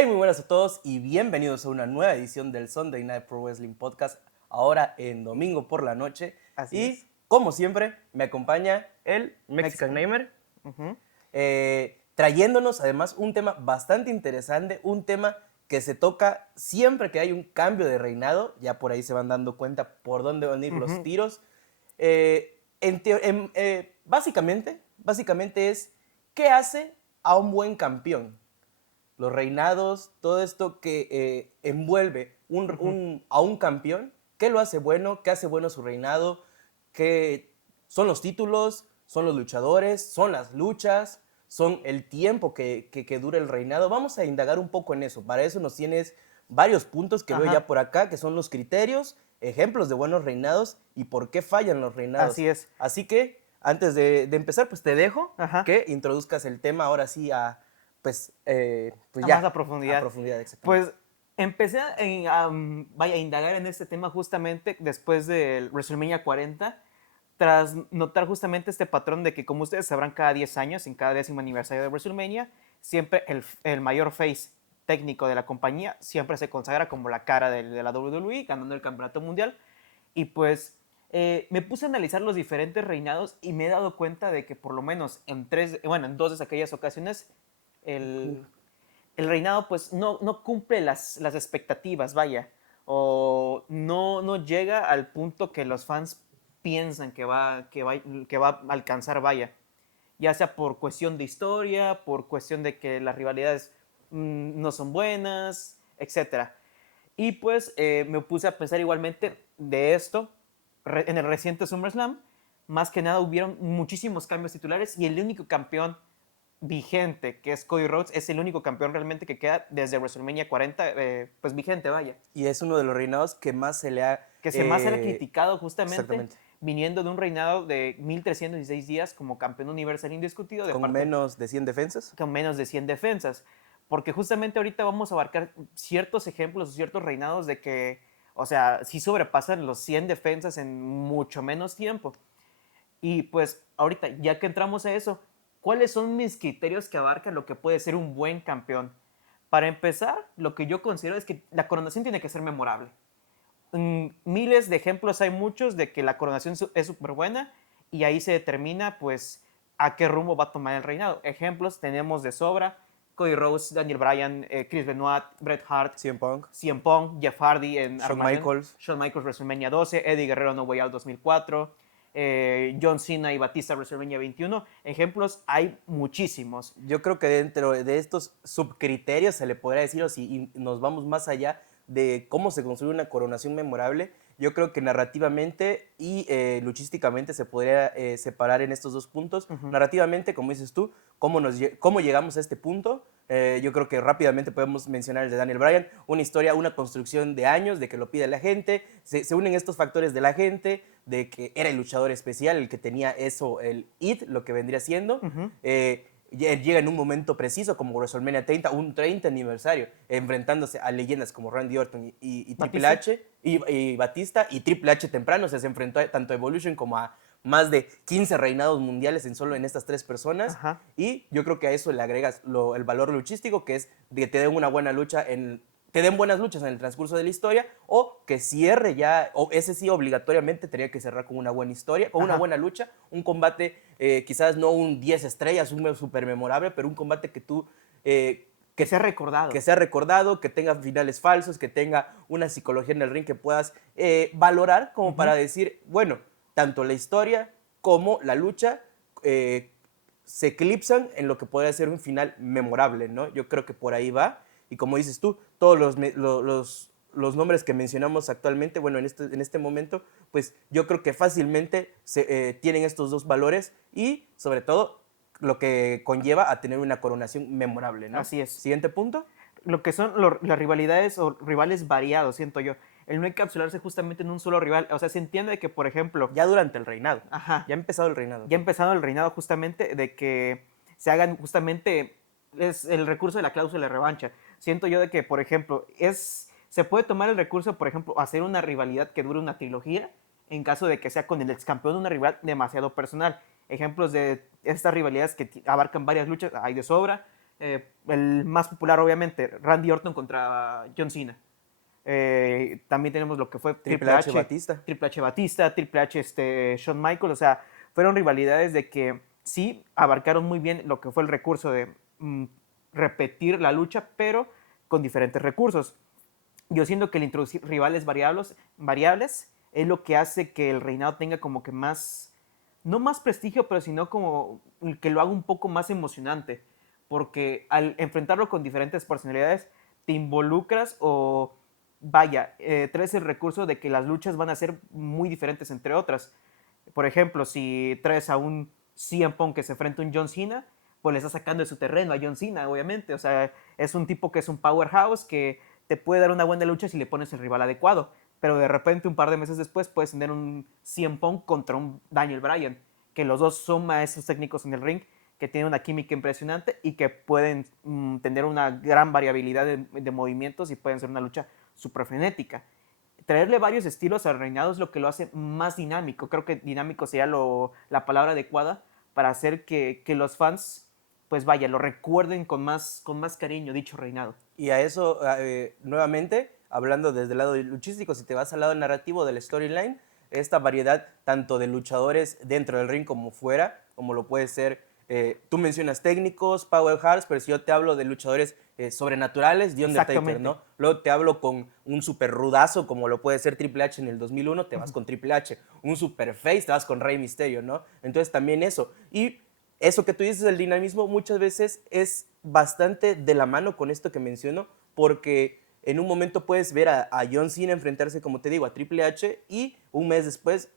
Hey, muy buenas a todos y bienvenidos a una nueva edición del Sunday Night Pro Wrestling Podcast, ahora en domingo por la noche. Así Y es. como siempre, me acompaña el Mexican Namer, Ujú. trayéndonos además un tema bastante interesante, un tema que se toca siempre que hay un cambio de reinado. Ya por ahí se van dando cuenta por dónde van a ir los tiros. Básicamente es, ¿qué hace a un buen campeón? Los reinados, todo esto que envuelve a un campeón, ¿qué lo hace bueno? ¿Qué hace bueno su reinado? ¿Qué son los títulos? ¿Son los luchadores? ¿Son las luchas? ¿Son el tiempo que dura el reinado? Vamos a indagar un poco en eso. Para eso nos tienes varios puntos que veo ya por acá, que son los criterios, ejemplos de buenos reinados y por qué fallan los reinados. Así es. Así que, antes de empezar, pues te dejo Ajá. que introduzcas el tema ahora sí pues A ya, más a profundidad. exactamente. Pues empecé a indagar en este tema justamente después del WrestleMania 40, tras notar justamente este patrón de que, como ustedes sabrán, cada 10 años, en cada 10º aniversario de WrestleMania, siempre el mayor face técnico de la compañía siempre se consagra como la cara de la WWE, ganando el campeonato mundial. Y pues me puse a analizar los diferentes reinados y me he dado cuenta de que por lo menos en dos de aquellas ocasiones, el, el reinado pues no cumple las expectativas, vaya, o no llega al punto que los fans piensan que va a alcanzar, vaya, ya sea por cuestión de historia, por cuestión de que las rivalidades no son buenas, etcétera. Y pues me puse a pensar igualmente de esto en el reciente SummerSlam. Más que nada hubieron muchísimos cambios titulares y el único campeón vigente, que es Cody Rhodes, es el único campeón realmente que queda desde WrestleMania 40, pues vigente, vaya. Y es uno de los reinados que más se le ha... Que se más era criticado justamente exactamente. viniendo de un reinado de 1316 días como campeón universal indiscutido de Con parte menos de 100 defensas. con menos de 100 defensas. Porque justamente ahorita vamos a abarcar ciertos ejemplos, ciertos reinados de que, o sea, sí sobrepasan los 100 defensas en mucho menos tiempo. Y pues ahorita, ya que entramos a eso, ¿cuáles son mis criterios que abarcan lo que puede ser un buen campeón? Para empezar, lo que yo considero es que la coronación tiene que ser memorable. Miles de ejemplos hay muchos de que la coronación es súper buena y ahí se determina pues a qué rumbo va a tomar el reinado. Ejemplos tenemos de sobra: Cody Rhodes, Daniel Bryan, Chris Benoit, Bret Hart, CM Punk, Jeff Hardy en Shawn Armageddon, Michaels. Shawn Michaels WrestleMania 12, Eddie Guerrero No Way Out 2004, John Cena y Batista WrestleMania 21. Ejemplos hay muchísimos. Yo creo que dentro de estos subcriterios se le podría decir, o si nos vamos más allá de cómo se construye una coronación memorable, yo creo que narrativamente y luchísticamente se podría separar en estos dos puntos. Narrativamente, como dices tú, cómo llegamos a este punto. Yo creo que rápidamente podemos mencionar el de Daniel Bryan, una historia, una construcción de años, de que lo pide la gente, se unen estos factores de la gente, de que era el luchador especial, el que tenía eso, el it, lo que vendría siendo. Llega en un momento preciso como WrestleMania 30, un 30 aniversario, enfrentándose a leyendas como Randy Orton y Triple Batista. H y Batista, y Triple H temprano, o sea, se enfrentó tanto a Evolution como a más de 15 reinados mundiales en estas tres personas. Ajá. Y yo creo que a eso le agregas el valor luchístico, que es de que te den una buena lucha te den buenas luchas en el transcurso de la historia, o que cierre ya, o ese sí obligatoriamente tenía que cerrar con una buena historia, con una buena lucha, un combate, quizás no un 10 estrellas, un super memorable, pero un combate que tú... Que sea recordado. Que sea recordado, que tenga finales falsos, que tenga una psicología en el ring que puedas valorar como para decir, bueno, tanto la historia como la lucha se eclipsan en lo que podría ser un final memorable, ¿no? Yo creo que por ahí va. Y como dices tú, todos los nombres que mencionamos actualmente, bueno, en este momento, pues yo creo que fácilmente tienen estos dos valores y sobre todo lo que conlleva a tener una coronación memorable, ¿no? Así es. Siguiente punto. Lo que son las rivalidades o rivales variados, siento yo. El no encapsularse justamente en un solo rival. O sea, se entiende que, por ejemplo... Ya durante el reinado. Ajá. Ya ha empezado el reinado. Ya ha empezado el reinado justamente de que se hagan justamente... Es el recurso de la cláusula de revancha. Siento yo de que, por ejemplo, se puede tomar el recurso, por ejemplo, hacer una rivalidad que dure una trilogía en caso de que sea con el ex campeón de una rivalidad demasiado personal. Ejemplos de estas rivalidades que abarcan varias luchas hay de sobra. El más popular, obviamente, Randy Orton contra John Cena. También tenemos lo que fue Triple H Batista. Triple H Batista, Triple H Shawn Michaels. O sea, fueron rivalidades de que sí abarcaron muy bien lo que fue el recurso de repetir la lucha, pero con diferentes recursos. Yo siento que el introducir rivales variables es lo que hace que el reinado tenga como que más, no más prestigio, pero sino como que lo haga un poco más emocionante. Porque al enfrentarlo con diferentes personalidades, te involucras o, vaya, traes el recurso de que las luchas van a ser muy diferentes entre otras. Por ejemplo, si traes a un CM Punk que se enfrenta a un John Cena, pues le está sacando de su terreno a John Cena, obviamente. O sea, es un tipo que es un powerhouse que te puede dar una buena lucha si le pones el rival adecuado. Pero de repente, un par de meses después, puedes tener un CM Punk contra un Daniel Bryan, que los dos son maestros técnicos en el ring, que tienen una química impresionante y que pueden tener una gran variabilidad de movimientos y pueden ser una lucha súper frenética. Traerle varios estilos al reinado es lo que lo hace más dinámico. Creo que dinámico sería la palabra adecuada para hacer que los fans, pues vaya, lo recuerden con más cariño dicho reinado. Y a eso, nuevamente, hablando desde el lado luchístico, si te vas al lado narrativo del storyline, esta variedad tanto de luchadores dentro del ring como fuera, como lo puede ser, tú mencionas técnicos, powerhouse, pero si yo te hablo de luchadores sobrenaturales, The Undertaker, ¿no? Luego te hablo con un super rudazo, como lo puede ser Triple H en el 2001, te vas con Triple H. Un super face, te vas con Rey Mysterio, ¿no? Entonces también eso. Y eso que tú dices del dinamismo muchas veces es bastante de la mano con esto que menciono, porque en un momento puedes ver a John Cena enfrentarse, como te digo, a Triple H y un mes después,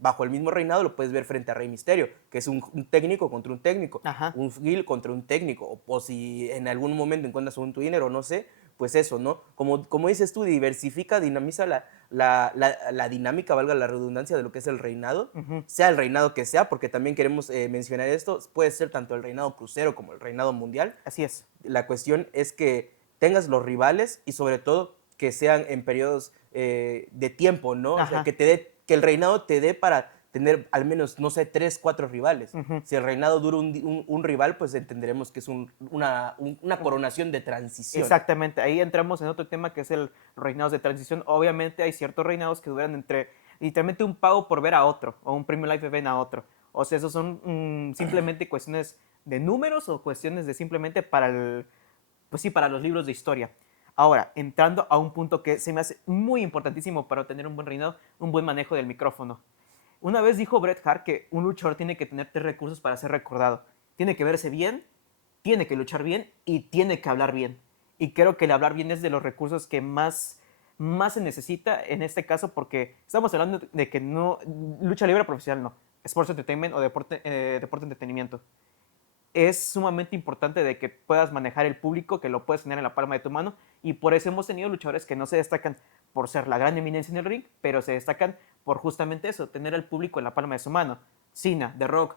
bajo el mismo reinado, lo puedes ver frente a Rey Mysterio, que es un técnico contra un técnico, Ajá. un heel contra un técnico, o si en algún momento encuentras un twinner o no sé, pues eso, ¿no? Como dices tú, diversifica, dinamiza la dinámica, valga la redundancia, de lo que es el reinado, sea el reinado que sea, porque también queremos mencionar esto, puede ser tanto el reinado crucero como el reinado mundial. Así es. La cuestión es que tengas los rivales y sobre todo que sean en periodos de tiempo, ¿no? O sea, que el reinado te dé para tener al menos, no sé, 3, 4 rivales. Si el reinado dura un rival, pues entenderemos que es una coronación de transición. Exactamente, ahí entramos en otro tema que es el reinados de transición. Obviamente hay ciertos reinados que duran entre literalmente un pago por ver a otro o un premio live event a otro. O sea, esos son simplemente cuestiones de números o cuestiones de simplemente pues sí, para los libros de historia. Ahora, entrando a un punto que se me hace muy importantísimo para tener un buen reinado, un buen manejo del micrófono. Una vez dijo Bret Hart que un luchador tiene que tener 3 recursos para ser recordado. Tiene que verse bien, tiene que luchar bien y tiene que hablar bien. Y creo que el hablar bien es de los recursos que más se necesita en este caso, porque estamos hablando de que no, lucha libre profesional no, sports entertainment o deporte entretenimiento. Es sumamente importante de que puedas manejar el público, que lo puedes tener en la palma de tu mano, y por eso hemos tenido luchadores que no se destacan por ser la gran eminencia en el ring, pero se destacan por justamente eso, tener al público en la palma de su mano. Cena, The Rock,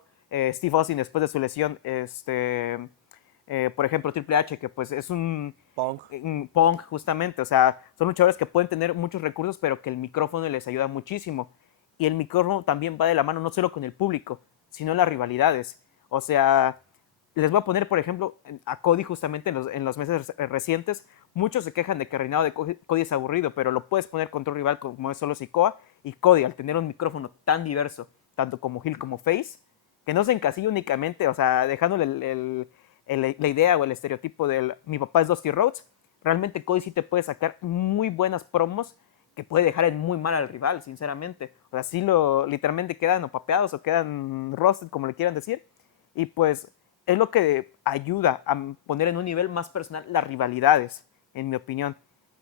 Steve Austin después de su lesión, por ejemplo, Triple H, que pues es un Punk justamente. O sea, son luchadores que pueden tener muchos recursos, pero que el micrófono les ayuda muchísimo. Y el micrófono también va de la mano no solo con el público, sino en las rivalidades. O sea, les voy a poner, por ejemplo, a Cody justamente en los meses recientes. Muchos se quejan de que el reinado de Cody es aburrido, pero lo puedes poner contra un rival como es Solo Sikoa. Y Cody, al tener un micrófono tan diverso, tanto como heel como face, que no se encasilla únicamente, o sea, dejándole la idea o el estereotipo del mi papá es Dusty Rhodes, realmente Cody sí te puede sacar muy buenas promos que puede dejar en muy mal al rival, sinceramente. O sea, sí literalmente quedan o papeados o quedan roasted, como le quieran decir. Y pues es lo que ayuda a poner en un nivel más personal las rivalidades, en mi opinión.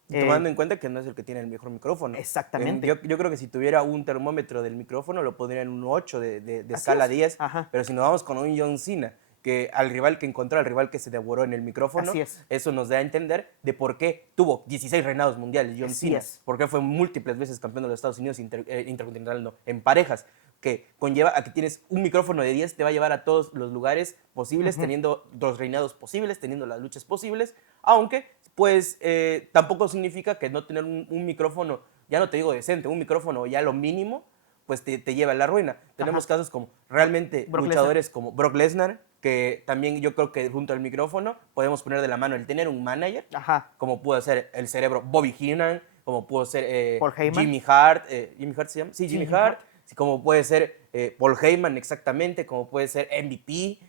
Tomando en cuenta que no es el que tiene el mejor micrófono. Exactamente. Yo creo que si tuviera un termómetro del micrófono lo pondría en un 8 de escala 10. Pero si nos vamos con un John Cena, que al rival que encontró, al rival que se devoró en el micrófono, eso nos da a entender de por qué tuvo 16 reinados mundiales John Cena. Por qué fue múltiples veces campeón de los Estados Unidos intercontinental, no, en parejas, que conlleva a que tienes un micrófono de 10, te va a llevar a todos los lugares posibles, teniendo los reinados posibles, teniendo las luchas posibles, aunque pues tampoco significa que no tener un micrófono, ya no te digo decente, un micrófono ya lo mínimo, pues te lleva a la ruina. Tenemos casos como realmente luchadores como Brock Lesnar, que también yo creo que junto al micrófono podemos poner de la mano el tener un manager, Ajá. como pudo ser el cerebro Bobby Heenan, como pudo ser Paul Heyman. Jimmy Hart, ¿Jimmy Hart se llama? Sí, Sí, Jimmy Jimmy Hart, Hart. sí, como puede ser Paul Heyman exactamente, como puede ser MVP.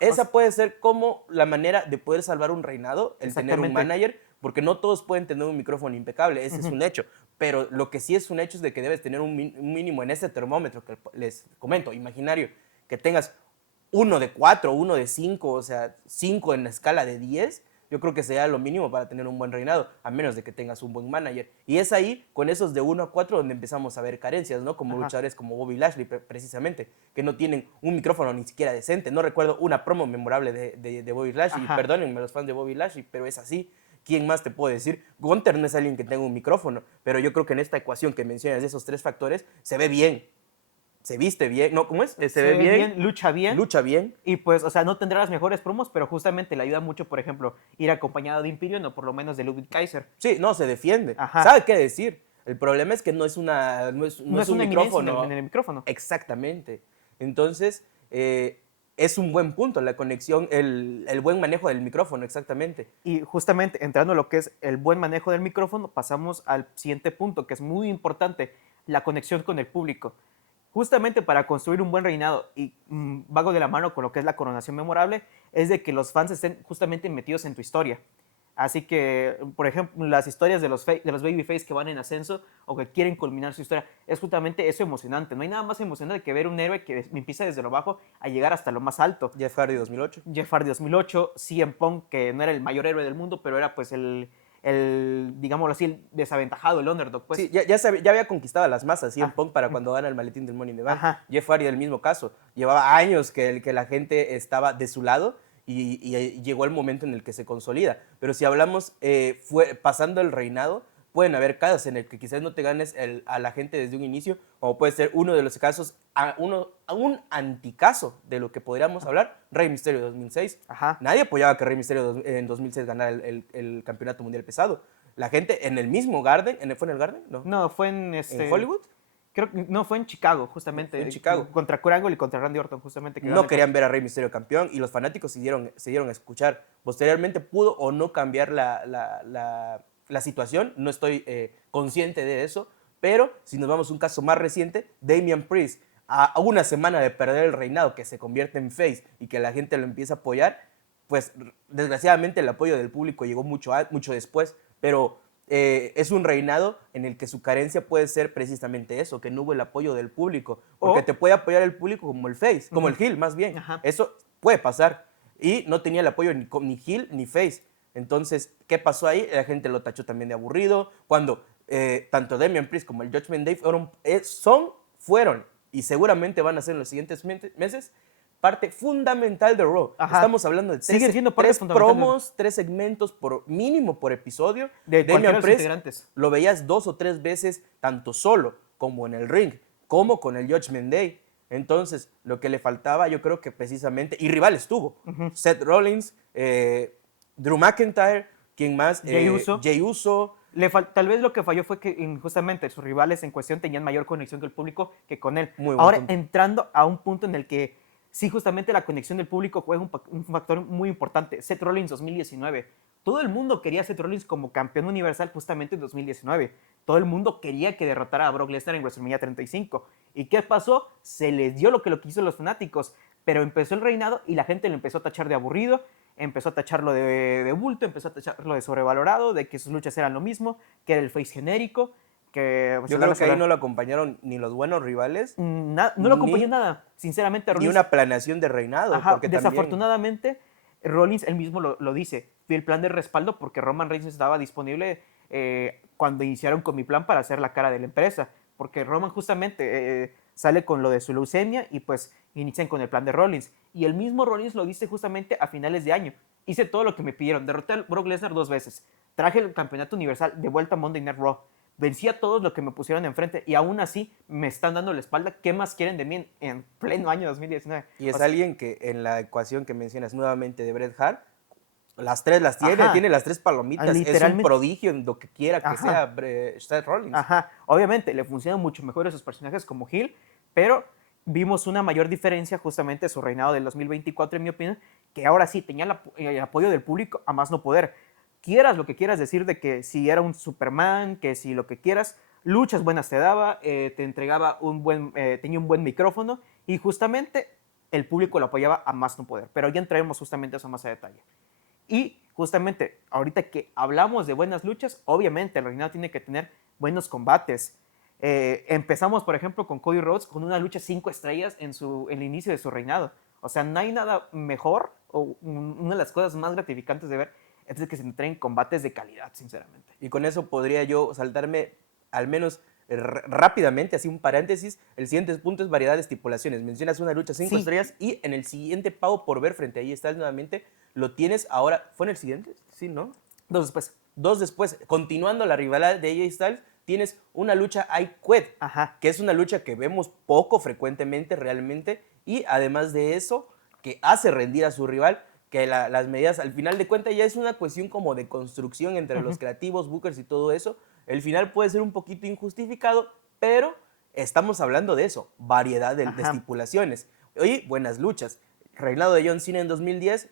Esa puede ser como la manera de poder salvar un reinado, el tener un Exactamente. manager, porque no todos pueden tener un micrófono impecable, ese es un hecho. Pero lo que sí es un hecho es de que debes tener un mínimo en ese termómetro que les comento, imaginario, que tengas uno de 4, uno de 5, o sea, 5 en la escala de 10, yo creo que sería lo mínimo para tener un buen reinado, a menos de que tengas un buen manager. Y es ahí, con esos de 1 a 4, donde empezamos a ver carencias, ¿no? Como Ajá. luchadores como Bobby Lashley, precisamente, que no tienen un micrófono ni siquiera decente. No recuerdo una promo memorable de Bobby Lashley, Ajá. perdónenme los fans de Bobby Lashley, pero es así. ¿Quién más te puede decir? Gunther no es alguien que tenga un micrófono, pero yo creo que en esta ecuación que mencionas de esos 3 factores, se ve bien, se viste bien, ¿no? ¿Cómo es? Se ve bien, lucha bien. lucha bien. Y pues, o sea, no tendrá las mejores promos, pero justamente le ayuda mucho, por ejemplo, ir acompañado de Imperium o por lo menos de Ludwig Kaiser. Sí, no, se defiende. Ajá. ¿Sabe qué decir? El problema es que no es un una eminencia micrófono. en el micrófono. Exactamente. Entonces, es un buen punto la conexión, el buen manejo del micrófono, exactamente. Y justamente entrando a lo que es el buen manejo del micrófono, pasamos al siguiente punto, que es muy importante, la conexión con el público. Justamente para construir un buen reinado y vago de la mano con lo que es la coronación memorable, es de que los fans estén justamente metidos en tu historia. Así que, por ejemplo, las historias de los babyface que van en ascenso o que quieren culminar su historia, es justamente eso emocionante. No hay nada más emocionante que ver un héroe que empieza desde lo bajo a llegar hasta lo más alto. Jeff Hardy 2008. Jeff Hardy 2008, CM Punk, que no era el mayor héroe del mundo, pero era pues digámoslo así, el desaventajado, el underdog. Pues. Sí, ya había conquistado a las masas, CM Ah. Punk, para cuando gana el maletín del Money in the Bank. Ajá. Jeff Hardy, el mismo caso. Llevaba años que la gente estaba de su lado y llegó el momento en el que se consolida. Pero si hablamos, pasando el reinado, pueden haber casos en el que quizás no te ganes a la gente desde un inicio, como puede ser uno de los casos, un anticaso de lo que podríamos hablar, Rey Mysterio 2006. Ajá. Nadie apoyaba que Rey Mysterio en 2006 ganara el campeonato mundial pesado. La gente en el mismo Garden, ¿fue en el Garden? No, fue en ¿En Hollywood? Creo que no, fue en Chicago, justamente. En Chicago. Contra Kurt Angle y contra Randy Orton, justamente. Que No querían ver a Rey Mysterio campeón y los fanáticos se dieron a escuchar. Posteriormente pudo o no cambiar la situación, no estoy consciente de eso, pero si nos vamos a un caso más reciente, Damian Priest, a una semana de perder el reinado, que se convierte en face y que la gente lo empieza a apoyar, pues desgraciadamente el apoyo del público llegó mucho después, pero es un reinado en el que su carencia puede ser precisamente eso, que no hubo el apoyo del público, porque te puede apoyar el público como el face, como el heel más bien. Ajá. Eso puede pasar. Y no tenía el apoyo ni heel ni face. Entonces, ¿qué pasó ahí? La gente lo tachó también de aburrido. Cuando tanto Damian Priest como el Judgment Day fueron y seguramente van a ser en los siguientes meses parte fundamental de Raw. Ajá. Estamos hablando de Siguen siendo parte tres fundamental promos, 3 segmentos mínimo por episodio. de Damian cualquiera de los Priest integrantes. lo veías 2 o 3 veces, tanto solo como en el ring, como con el Judgment Day. Entonces, lo que le faltaba, yo creo que precisamente, y rivales tuvo, Seth Rollins, Drew McIntyre, ¿quién más? Jey Uso. Tal vez lo que falló fue que justamente sus rivales en cuestión tenían mayor conexión con el público que con él. Muy buen Ahora, punto. entrando a un punto en el que sí, justamente la conexión del público juega un factor muy importante. Seth Rollins 2019. Todo el mundo quería a Seth Rollins como campeón universal justamente en 2019. Todo el mundo quería que derrotara a Brock Lesnar en WrestleMania 35. ¿Y qué pasó? Se les dio lo que quiso los fanáticos, pero empezó el reinado y la gente lo empezó a tachar de aburrido, empezó a tacharlo de bulto, empezó a tacharlo de sobrevalorado, de que sus luchas eran lo mismo, que era el face genérico, que... Yo creo que ahí no lo acompañaron ni los buenos rivales, no lo acompañó nada, sinceramente. Ni una planeación de reinado. Ajá, porque desafortunadamente, Rollins él mismo lo dice. Fui el plan de respaldo porque Roman Reigns estaba disponible cuando iniciaron con mi plan para hacer la cara de la empresa. Porque Roman justamente sale con lo de su leucemia y pues inician con el plan de Rollins. Y el mismo Rollins lo dice justamente a finales de año. Hice todo lo que me pidieron. Derroté a Brock Lesnar 2 veces. Traje el campeonato universal de vuelta a Monday Night Raw. Vencí a todos los que me pusieron enfrente y aún así me están dando la espalda. ¿Qué más quieren de mí en pleno año 2019? Y es alguien que en la ecuación que mencionas nuevamente de Bret Hart, las 3 las tiene, Ajá. Tiene las 3 palomitas, es un prodigio en lo que quiera que sea Seth Rollins. Ajá, obviamente le funcionan mucho mejor esos personajes como heel, pero vimos una mayor diferencia justamente en su reinado del 2024, en mi opinión, que ahora sí tenía el apoyo del público a más no poder. Quieras lo que quieras decir de que si era un Superman, que si lo que quieras, luchas buenas te daba, te entregaba tenía un buen micrófono y justamente el público lo apoyaba a más no poder. Pero ya entraremos justamente a eso más a detalle. Y justamente ahorita que hablamos de buenas luchas, obviamente el reinado tiene que tener buenos combates. Empezamos, por ejemplo, con Cody Rhodes con una lucha 5 estrellas en el inicio de su reinado. O sea, no hay nada mejor o una de las cosas más gratificantes de ver es de que se entreguen combates de calidad, sinceramente. Y con eso podría yo saltarme al menos rápidamente, así un paréntesis. El siguiente punto es variedad de estipulaciones. Mencionas una lucha 5 estrellas y en el siguiente pago por ver frente a AJ nuevamente, lo tienes ahora. ¿Fue en el siguiente? Sí, ¿no? 2 después. 2 después. Continuando la rivalidad de AJ Styles, tienes una lucha I Quit, que es una lucha que vemos poco frecuentemente realmente, y además de eso, que hace rendir a su rival, que las medidas, al final de cuentas, ya es una cuestión como de construcción entre los creativos, bookers y todo eso. El final puede ser un poquito injustificado, pero estamos hablando de eso, variedad de estipulaciones. Oye, buenas luchas. Reinado de John Cena en 2010,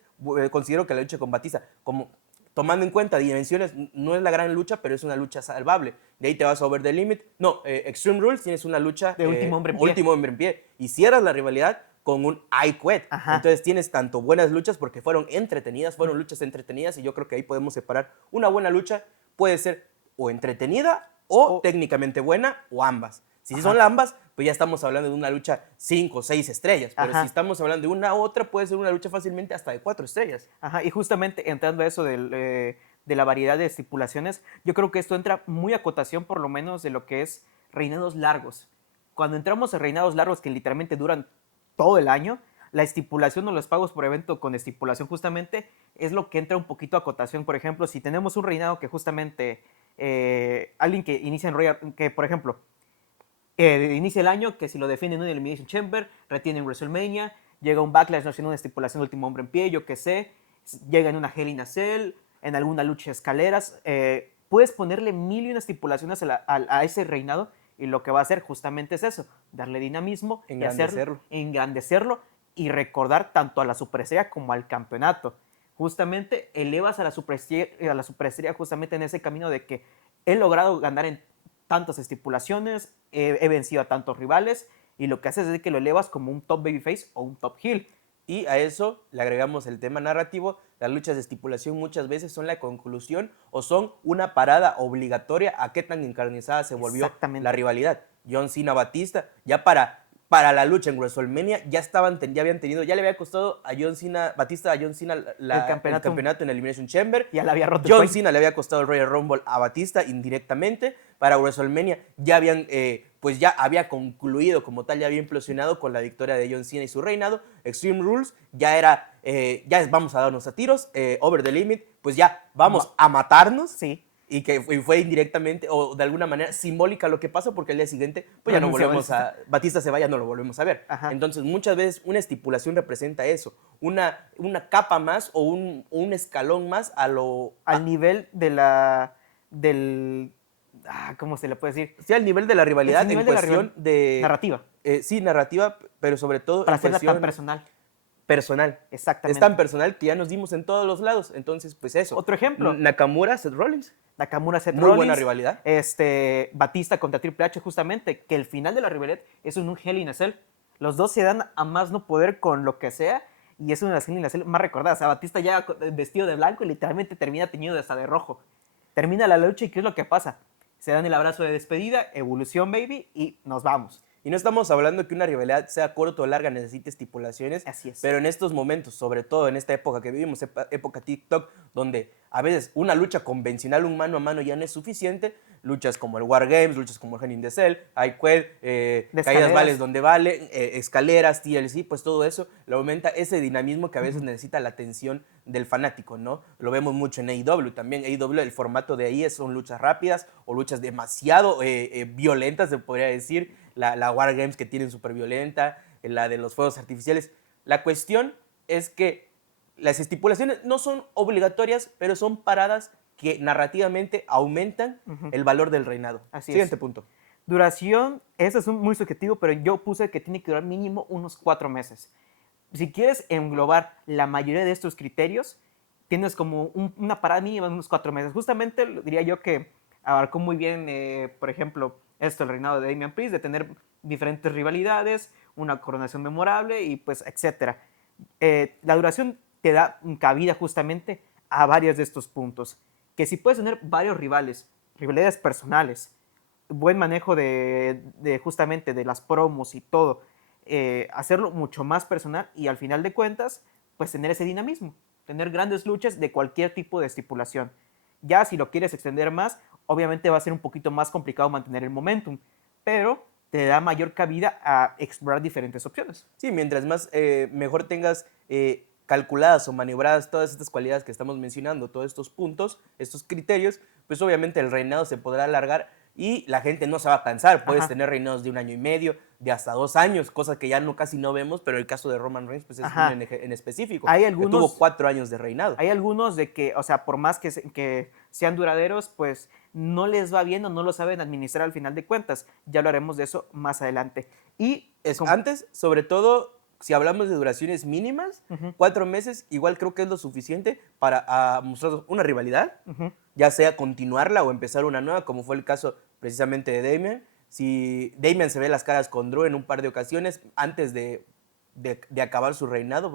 considero que la lucha con Batista, como tomando en cuenta dimensiones, no es la gran lucha, pero es una lucha salvable. De ahí te vas a Over the Limit. No, Extreme Rules tienes una lucha de último hombre en pie. Y cierras la rivalidad con un I Quit. Entonces tienes tanto buenas luchas porque fueron entretenidas, fueron luchas entretenidas, y yo creo que ahí podemos separar. Una buena lucha puede ser o entretenida o técnicamente buena, o ambas. Si son ambas, pues ya estamos hablando de una lucha 5 o 6 estrellas. Pero si estamos hablando de una u otra, puede ser una lucha fácilmente hasta de 4 estrellas. Y justamente entrando a eso de la variedad de estipulaciones, yo creo que esto entra muy a cotación por lo menos de lo que es reinados largos. Cuando entramos a reinados largos que literalmente duran todo el año, la estipulación o los pagos por evento con estipulación justamente es lo que entra un poquito a cotación. Por ejemplo, si tenemos un reinado que justamente alguien que inicia en Royal, que por ejemplo inicia el año, que si lo defiende en un Elimination Chamber, retiene en WrestleMania, llega un Backlash, no haciendo una estipulación de último hombre en pie, yo qué sé, llega en una Hell in a Cell, en alguna lucha de escaleras, puedes ponerle mil y una estipulaciones a ese reinado, y lo que va a hacer justamente es eso, darle dinamismo, engrandecerlo y recordar tanto a la superestrella como al campeonato. Justamente elevas a la superestrella justamente en ese camino de que he logrado ganar en tantas estipulaciones, he vencido a tantos rivales, y lo que haces es que lo elevas como un top babyface o un top heel. Y a eso le agregamos el tema narrativo. Las luchas de estipulación muchas veces son la conclusión o son una parada obligatoria a qué tan encarnizada se volvió la rivalidad. John Cena Batista, ya para la lucha en WrestleMania, ya le había costado a John Cena Batista el campeonato en Elimination Chamber. Ya le había roto. John Cena le había costado el Royal Rumble a Batista indirectamente. Para WrestleMania ya había concluido como tal, ya había implosionado con la victoria de John Cena y su reinado. Extreme Rules ya era, vamos a darnos a tiros. Over the Limit, pues ya vamos a matarnos. Sí. Y que fue indirectamente o de alguna manera simbólica lo que pasó, porque el día siguiente pues ya no volvemos Batista se va, ya no lo volvemos a ver. Entonces muchas veces una estipulación representa eso, una capa más o un escalón más al nivel ¿cómo se le puede decir? Sí, al nivel de la rivalidad en cuestión de narrativa. Sí, narrativa, pero sobre todo para hacerla tan personal. Exactamente. Es tan personal que ya nos dimos en todos los lados. Entonces, pues eso. Otro ejemplo. Nakamura, Seth Rollins. Muy buena rivalidad. Batista contra Triple H, justamente, que el final de la rivalidad es un Hell in a Cell. Los dos se dan a más no poder con lo que sea, y es una de las Hell in a Cell más recordadas. Batista ya vestido de blanco y literalmente termina teñido hasta de rojo. Termina la lucha y ¿qué es lo que pasa? Se dan el abrazo de despedida, evolución baby, y nos vamos. Y no estamos hablando que una rivalidad sea corta o larga, necesite estipulaciones. Así es. Pero en estos momentos, sobre todo en esta época que vivimos, época TikTok, donde a veces una lucha convencional, un mano a mano ya no es suficiente, luchas como el War Games, luchas como el Hell in the Cell, caídas vales donde vale, escaleras, TLC, pues todo eso le aumenta ese dinamismo que a veces necesita la atención del fanático, ¿no? Lo vemos mucho en AEW también. AEW, el formato de ahí son luchas rápidas o luchas demasiado violentas, se podría decir. La War Games que tienen súper violenta, la de los fuegos artificiales. La cuestión es que las estipulaciones no son obligatorias, pero son paradas que narrativamente aumentan el valor del reinado. Así Siguiente es. punto. Duración, eso es muy subjetivo, pero yo puse que tiene que durar mínimo unos 4 meses. Si quieres englobar la mayoría de estos criterios, tienes como una parada mínima de unos 4 meses. Justamente diría yo que abarcó muy bien, por ejemplo, el reinado de Damian Priest, de tener diferentes rivalidades, una coronación memorable y pues etcétera. La duración te da cabida justamente a varios de estos puntos. Que si puedes tener varios rivales, rivalidades personales, buen manejo de justamente de las promos y todo, hacerlo mucho más personal y al final de cuentas, pues tener ese dinamismo, tener grandes luchas de cualquier tipo de estipulación. Ya si lo quieres extender más, obviamente va a ser un poquito más complicado mantener el momentum, pero te da mayor cabida a explorar diferentes opciones. Sí, mientras más mejor tengas calculadas o maniobradas todas estas cualidades que estamos mencionando, todos estos puntos, estos criterios, pues obviamente el reinado se podrá alargar y la gente no se va a cansar. Puedes Ajá. tener reinados de 1 año y medio, de hasta 2 años, cosa que ya no casi no vemos, pero el caso de Roman Reigns pues es uno Ajá. en específico, Hay que tuvo algunos, 4 años de reinado. hay algunos de que, o sea, por más que sean duraderos, pues no les va bien o no lo saben administrar al final de cuentas. Ya hablaremos de eso más adelante. Y Antes, sobre todo, si hablamos de duraciones mínimas, Ujú. 4 meses, igual creo que es lo suficiente para mostrar una rivalidad, Ujú. ya sea continuarla o empezar una nueva, como fue el caso precisamente de Damian. Si Damian se ve las caras con Drew en un par de ocasiones antes de acabar su reinado,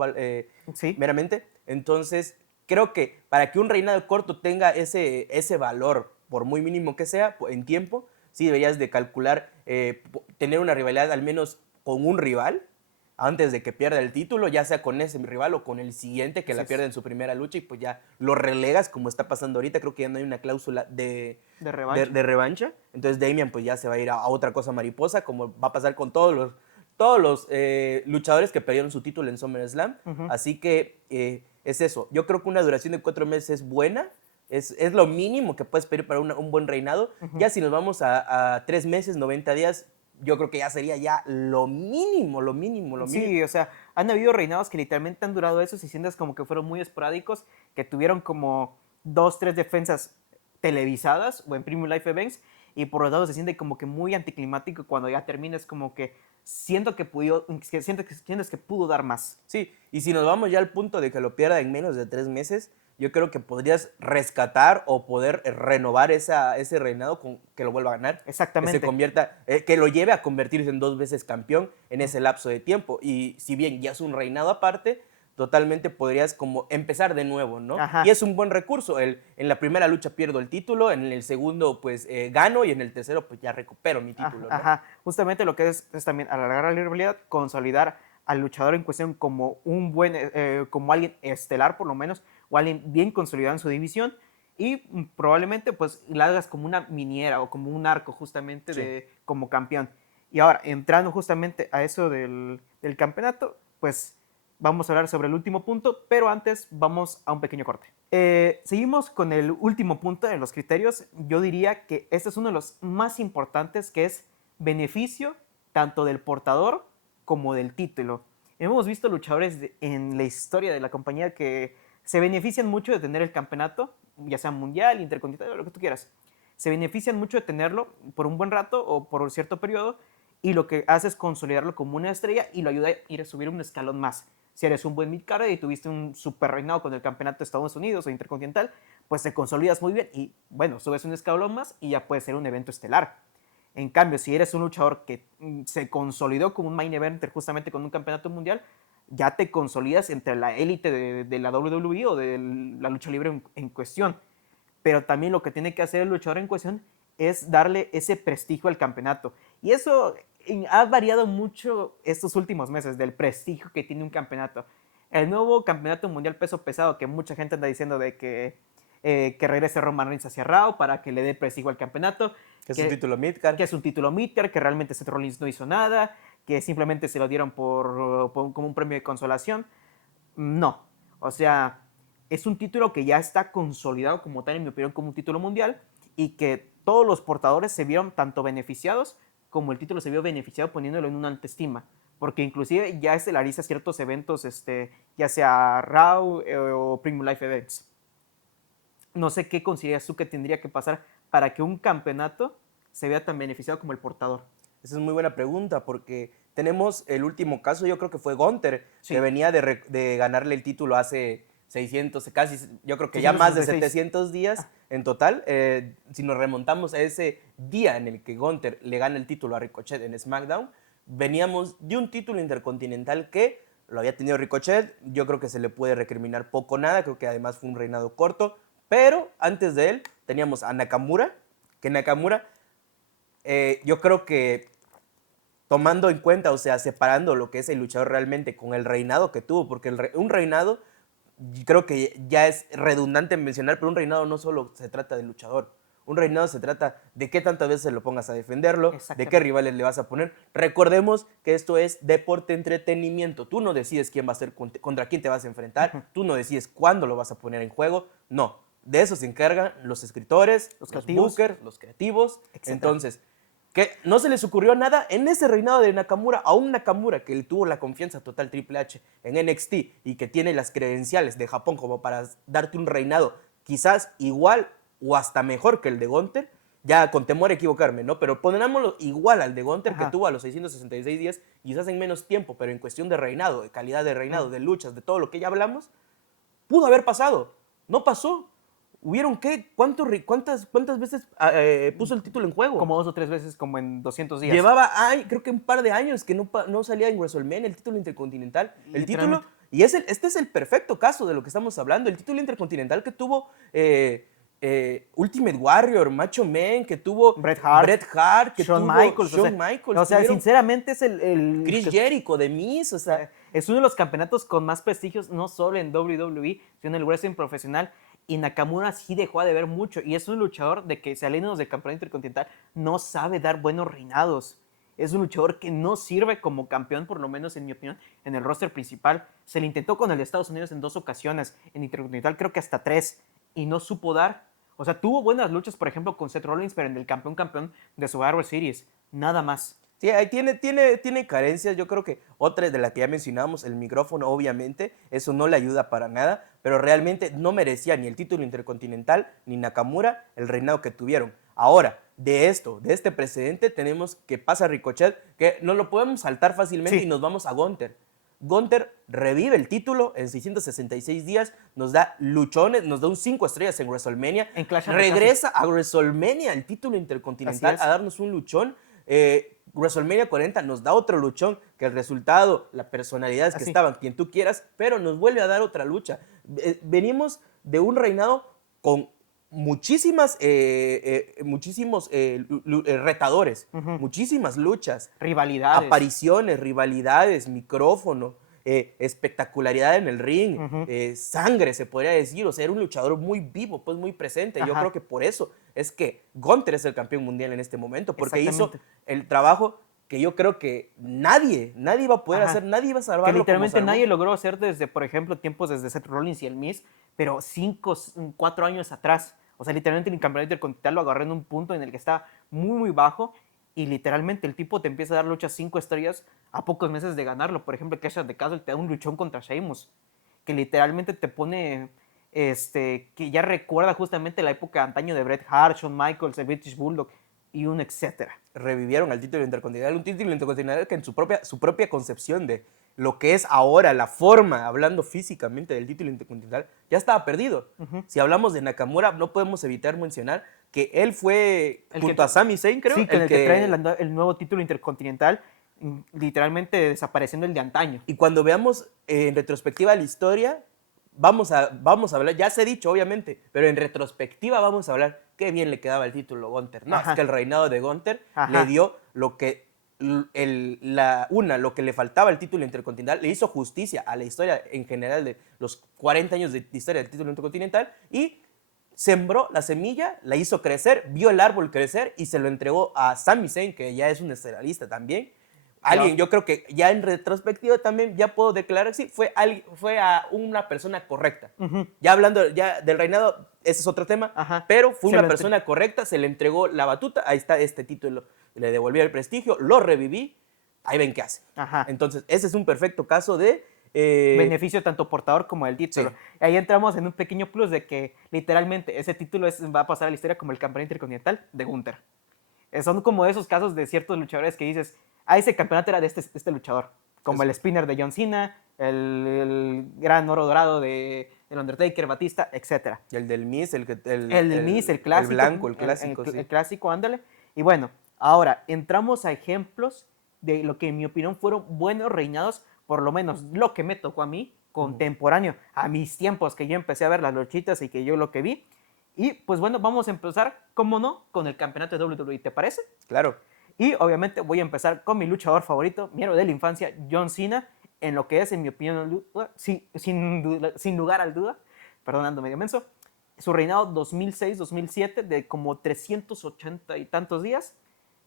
Sí. meramente, entonces creo que para que un reinado corto tenga ese valor, por muy mínimo que sea, en tiempo, sí deberías de calcular tener una rivalidad al menos con un rival antes de que pierda el título, ya sea con ese rival o con el siguiente que Así la es. pierde en su primera lucha y pues ya lo relegas como está pasando ahorita. Creo que ya no hay una cláusula De revancha. de revancha. Entonces Damian pues ya se va a ir a otra cosa mariposa, como va a pasar con todos los luchadores que perdieron su título en SummerSlam. Ujú. Así que es eso. Yo creo que una duración de 4 meses es buena. Es lo mínimo que puedes pedir para un buen reinado. Ujú. Ya si nos vamos a 3 meses, 90 días, yo creo que ya sería ya lo mínimo, lo mínimo, lo mínimo. Sí, o sea, han habido reinados que literalmente han durado eso y sientes como que fueron muy esporádicos, que tuvieron como 2, 3 defensas televisadas o en Premium Live Events y por lo tanto se siente como que muy anticlimático cuando ya termina, es como que sientes que pudo dar más. Sí, y si nos vamos ya al punto de que lo pierda en menos de 3 meses, yo creo que podrías rescatar o poder renovar ese reinado con que lo vuelva a ganar, que se Exactamente. convierta, que lo lleve a convertirse en 2 veces campeón en ese lapso de tiempo. Y si bien ya es un reinado aparte, totalmente podrías como empezar de nuevo, ¿no? Y Ajá. es un buen recurso. En la primera lucha pierdo el título, en el segundo pues gano y en el tercero pues ya recupero mi título, ¿no? Ajá, justamente lo que es también alargar la rivalidad, consolidar al luchador en cuestión como como alguien estelar por lo menos, o alguien bien consolidado en su división, y probablemente pues la hagas como una miniera o como un arco justamente Sí. como campeón. Y ahora, entrando justamente a eso del campeonato, pues vamos a hablar sobre el último punto, pero antes vamos a un pequeño corte. Seguimos con el último punto de los criterios. Yo diría que este es uno de los más importantes, que es beneficio tanto del portador como del título. Hemos visto luchadores en la historia de la compañía que se benefician mucho de tener el campeonato, ya sea mundial, intercontinental, lo que tú quieras. Se benefician mucho de tenerlo por un buen rato o por un cierto periodo y lo que hace es consolidarlo como una estrella y lo ayuda a ir a subir un escalón más. Si eres un buen midcard y tuviste un super reinado con el campeonato de Estados Unidos o intercontinental, pues te consolidas muy bien y bueno, subes un escalón más y ya puede ser un evento estelar. En cambio, si eres un luchador que se consolidó como un main eventer justamente con un campeonato mundial, ya te consolidas entre la élite de la WWE o de la lucha libre en cuestión. Pero también lo que tiene que hacer el luchador en cuestión es darle ese prestigio al campeonato. Y eso ha variado mucho estos últimos meses del prestigio que tiene un campeonato. El nuevo campeonato mundial peso pesado, que mucha gente anda diciendo de que regrese Roman Reigns hacia Raw para que le dé prestigio al campeonato, Que es un título midcard. que es un título midcard, que realmente Seth Rollins no hizo nada, que simplemente se lo dieron como un premio de consolación. No, o sea, es un título que ya está consolidado como tal, en mi opinión, como un título mundial y que todos los portadores se vieron tanto beneficiados como el título se vio beneficiado poniéndolo en una alta estima. Porque inclusive ya estelariza ciertos eventos, ya sea Raw o Premium Life Events. No sé qué consideras tú que tendría que pasar para que un campeonato se vea tan beneficiado como el portador. Esa es muy buena pregunta porque tenemos el último caso, yo creo que fue Gunther, Sí. que venía de ganarle el título hace 600, casi, yo creo que ya más de 666. 700 días en total. Si nos remontamos a ese día en el que Gunther le gana el título a Ricochet en SmackDown, veníamos de un título intercontinental que lo había tenido Ricochet. Yo creo que se le puede recriminar poco o nada, creo que además fue un reinado corto, pero antes de él teníamos a Nakamura, que Nakamura, yo creo que tomando en cuenta, o sea, separando lo que es el luchador realmente con el reinado que tuvo, porque un reinado, creo que ya es redundante mencionar, pero un reinado no solo se trata del luchador. Un reinado se trata de qué tantas veces lo pongas a defenderlo, de qué rivales le vas a poner. Recordemos que esto es deporte entretenimiento. Tú no decides quién va a ser, contra quién te vas a enfrentar. Tú no decides cuándo lo vas a poner en juego. No, de eso se encargan los escritores, los bookers, los creativos. Etcétera. Entonces, que no se les ocurrió nada en ese reinado de Nakamura, a un Nakamura que tuvo la confianza total Triple H en NXT y que tiene las credenciales de Japón como para darte un reinado quizás igual o hasta mejor que el de Gunther, ya con temor a equivocarme, ¿no? Pero ponémoslo igual al de Gunther, que tuvo a los 666 días, quizás en menos tiempo, pero en cuestión de reinado, de calidad de reinado, de luchas, de todo lo que ya hablamos, pudo haber pasado. No pasó. ¿Hubieron qué? ¿Cuántas veces puso el título en juego? Como 2 o 3 veces, como en 200 días. Llevaba, creo que un par de años que no salía en WrestleMania el título intercontinental. El título, y este es el perfecto caso de lo que estamos hablando. El título intercontinental que tuvo Ultimate Warrior, Macho Man, que tuvo Bret Hart, que Shawn tuvo Michaels. Shawn Michaels. O sea, sinceramente es Chris Jericho de Miz, o sea. Es uno de los campeonatos con más prestigios, no solo en WWE, sino en el wrestling profesional. Y Nakamura sí dejó de ver mucho. Y es un luchador de que, saliéndonos del campeonato intercontinental, no sabe dar buenos reinados. Es un luchador que no sirve como campeón, por lo menos en mi opinión, en el roster principal. Se le intentó con el de Estados Unidos en 2 ocasiones. En intercontinental creo que hasta 3. Y no supo dar. O sea, tuvo buenas luchas, por ejemplo, con Seth Rollins, pero en el campeón de Survivor Series. Nada más. Sí, ahí tiene carencias. Yo creo que otra de la que ya mencionamos, el micrófono, obviamente, eso no le ayuda para nada, pero realmente no merecía ni el título intercontinental ni Nakamura el reinado que tuvieron. Ahora, de este precedente, tenemos que pasa Ricochet, que no lo podemos saltar fácilmente, sí. Y nos vamos a Gunther. Gunther revive el título en 666 días, nos da luchones, nos da un 5 estrellas en WrestleMania, regresa a WrestleMania el título intercontinental a darnos un luchón. WrestleMania 40 nos da otro luchón, que el resultado, las personalidades que estaban, quien tú quieras, pero nos vuelve a dar otra lucha. Venimos de un reinado con muchísimos retadores, muchísimas luchas, rivalidades, apariciones, rivalidades, micrófono, espectacularidad en el ring, sangre, se podría decir. O sea, era un luchador muy vivo, pues muy presente. Yo creo que por eso es que Gunther es el campeón mundial en este momento, porque hizo el trabajo que yo creo que nadie iba a poder hacer, nadie iba a salvarlo. Que literalmente nadie logró hacer desde, por ejemplo, tiempos desde Seth Rollins y el Miz, pero 4 años atrás. O sea, literalmente en el campeonato intercontinental lo agarré en un punto en el que estaba muy, muy bajo. Y literalmente el tipo te empieza a dar luchas 5 estrellas a pocos meses de ganarlo. Por ejemplo, Clash of the Castle te da un luchón contra Sheamus, que literalmente te pone, que ya recuerda justamente la época de antaño de Bret Hart, Shawn Michaels, el British Bulldog y un etcétera. Revivieron al título intercontinental, un título intercontinental que en su propia concepción de lo que es ahora la forma, hablando físicamente del título intercontinental, ya estaba perdido. Si hablamos de Nakamura, no podemos evitar mencionar que él fue, junto a Sami Zayn, creo. Sí, el que traen el nuevo título intercontinental, literalmente desapareciendo el de antaño. Y cuando veamos en retrospectiva la historia, vamos a hablar, ya se ha dicho obviamente, pero en retrospectiva vamos a hablar qué bien le quedaba el título a Gunther. No, es que el reinado de Gunther le dio lo que lo que le faltaba al título intercontinental, le hizo justicia a la historia en general de los 40 años de historia del título intercontinental y sembró la semilla, la hizo crecer, vio el árbol crecer y se lo entregó a Sami Zayn, que ya es un estelarista también. Yo creo que ya en retrospectiva también ya puedo declarar que sí, fue a una persona correcta. Ya hablando ya del reinado, ese es otro tema, pero fue una persona correcta, se le entregó la batuta, ahí está este título, le devolvió el prestigio, lo reviví, ahí ven qué hace. Entonces, ese es un perfecto caso de beneficio tanto portador como del título. Sí. Ahí entramos en un pequeño plus de que literalmente ese título va a pasar a la historia como el campeón intercontinental de Gunther. Son como esos casos de ciertos luchadores que dices, ese campeonato era de este luchador, como el spinner de John Cena, el gran oro dorado de el Undertaker, Batista, etc. Y el del Miz, El del Miz, el clásico. El blanco, el clásico, sí. El clásico, ándale. Y bueno, ahora entramos a ejemplos de lo que en mi opinión fueron buenos reinados, por lo menos lo que me tocó a mí, contemporáneo, a mis tiempos que yo empecé a ver las luchitas y que yo lo que vi. Y pues bueno, vamos a empezar, ¿cómo no?, con el campeonato de WWE, ¿te parece? Claro. Y obviamente voy a empezar con mi luchador favorito, mi héroe de la infancia, John Cena, en lo que es, en mi opinión, sin lugar al duda, perdonando medio menso, su reinado 2006-2007 de como 380 y tantos días,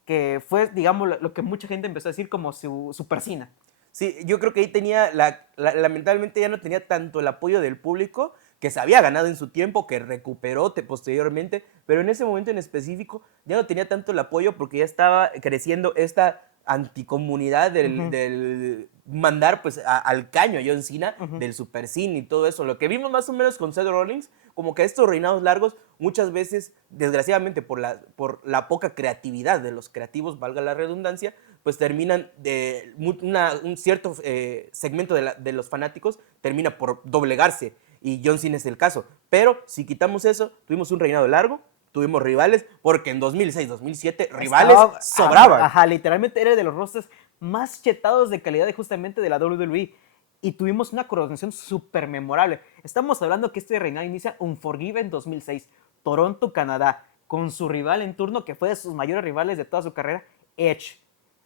que fue, digamos, lo que mucha gente empezó a decir como su Super Cena. Sí, yo creo que ahí tenía, lamentablemente ya no tenía tanto el apoyo del público, que se había ganado en su tiempo, que recuperó posteriormente, pero en ese momento en específico ya no tenía tanto el apoyo porque ya estaba creciendo esta anticomunidad del mandar pues al caño a John Cena, del Super Cena y todo eso. Lo que vimos más o menos con Seth Rollins, como que estos reinados largos muchas veces, desgraciadamente por la poca creatividad de los creativos, valga la redundancia, pues terminan de un cierto segmento de los fanáticos termina por doblegarse, y John Cena es el caso. Pero si quitamos eso, tuvimos un reinado largo, tuvimos rivales, porque en 2006-2007 rivales sobraban. Ajá, literalmente era de los rosters más chetados de calidad justamente de la WWE. Y tuvimos una coronación súper memorable. Estamos hablando que este reinado inicia Unforgiven 2006, Toronto, Canadá, con su rival en turno, que fue de sus mayores rivales de toda su carrera, Edge.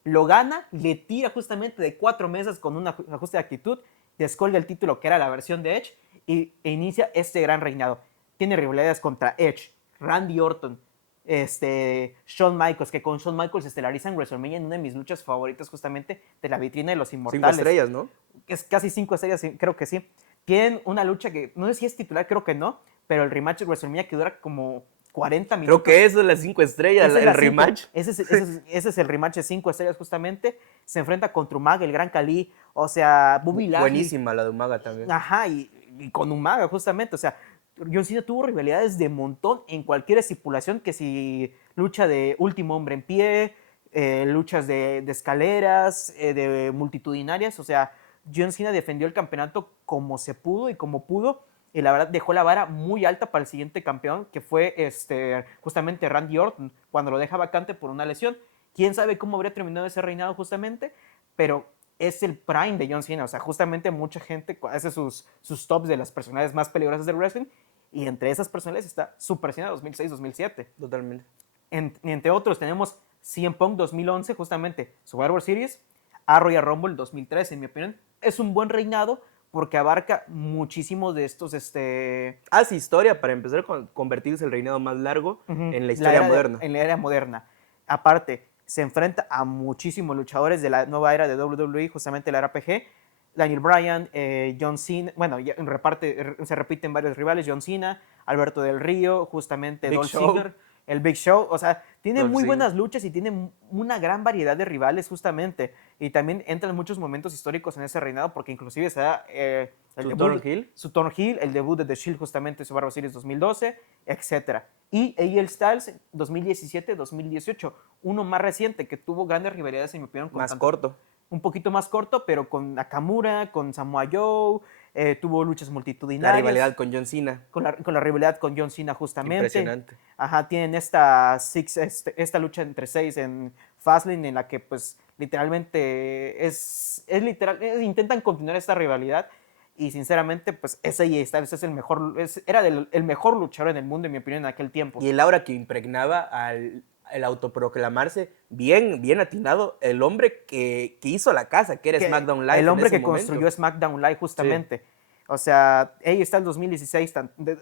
Lo gana, le tira justamente de 4 mesas con un ajuste de actitud, descolga el título que era la versión de Edge e inicia este gran reinado. Tiene rivalidades contra Edge, Randy Orton, Shawn Michaels, que con Shawn Michaels estelarizan WrestleMania en una de mis luchas favoritas justamente de la vitrina de los Inmortales. 5 estrellas, ¿no? Es casi 5 estrellas, creo que sí. Tienen una lucha que no sé si es titular, creo que no, pero el rematch de WrestleMania que dura como 40 minutos. Creo que eso es las 5 estrellas, el rematch. Ese es el rematch de 5 estrellas justamente. Se enfrenta contra Umaga, el Gran Khali, o sea, Bobby Lashley. Buenísima la de Umaga también. Ajá, y con Umaga justamente, o sea, John Cena tuvo rivalidades de montón en cualquier estipulación, que si lucha de último hombre en pie, luchas de escaleras, de multitudinarias, o sea, John Cena defendió el campeonato como se pudo y como pudo, y la verdad dejó la vara muy alta para el siguiente campeón, que fue justamente Randy Orton, cuando lo deja vacante por una lesión. Quién sabe cómo habría terminado ese reinado justamente, pero es el prime de John Cena. O sea, justamente mucha gente hace sus tops de las personalidades más peligrosas del wrestling, y entre esas personalidades está Super Cena 2006-2007. Totalmente. Entre otros tenemos CM Punk 2011, justamente Survivor Series, a Royal Rumble 2013, en mi opinión. Es un buen reinado porque abarca muchísimo de estos... Hace historia para empezar a convertirse el reinado más largo en la historia moderna. En la era moderna. Aparte, se enfrenta a muchísimos luchadores de la nueva era de WWE, justamente la RPG. Daniel Bryan, John Cena, bueno, se repiten varios rivales, John Cena, Alberto Del Río, justamente Dolph Ziggler, el Big Show, o sea, tiene muy buenas luchas y tiene una gran variedad de rivales justamente, y también entran muchos momentos históricos en ese reinado, porque inclusive se da su Turn Heel, el debut de The Shield justamente, Survivor Series 2012, etc. Y AJ Styles 2017-2018, uno más reciente que tuvo grandes rivalidades en mi opinión. Corto. Un poquito más corto, pero con Nakamura, con Samoa Joe, tuvo luchas multitudinarias. La rivalidad con John Cena. Con la rivalidad con John Cena justamente. Impresionante. Ajá, tienen esta lucha entre 6 en Fastlane, en la que pues literalmente intentan continuar esta rivalidad, y sinceramente pues ese Styles es el mejor, era el mejor luchador en el mundo en mi opinión en aquel tiempo. Y el aura que impregnaba al autoproclamarse, bien atinado, el hombre que hizo la casa, que era SmackDown Live. El hombre que construyó SmackDown Live justamente. Sí. O sea, ahí está el 2016,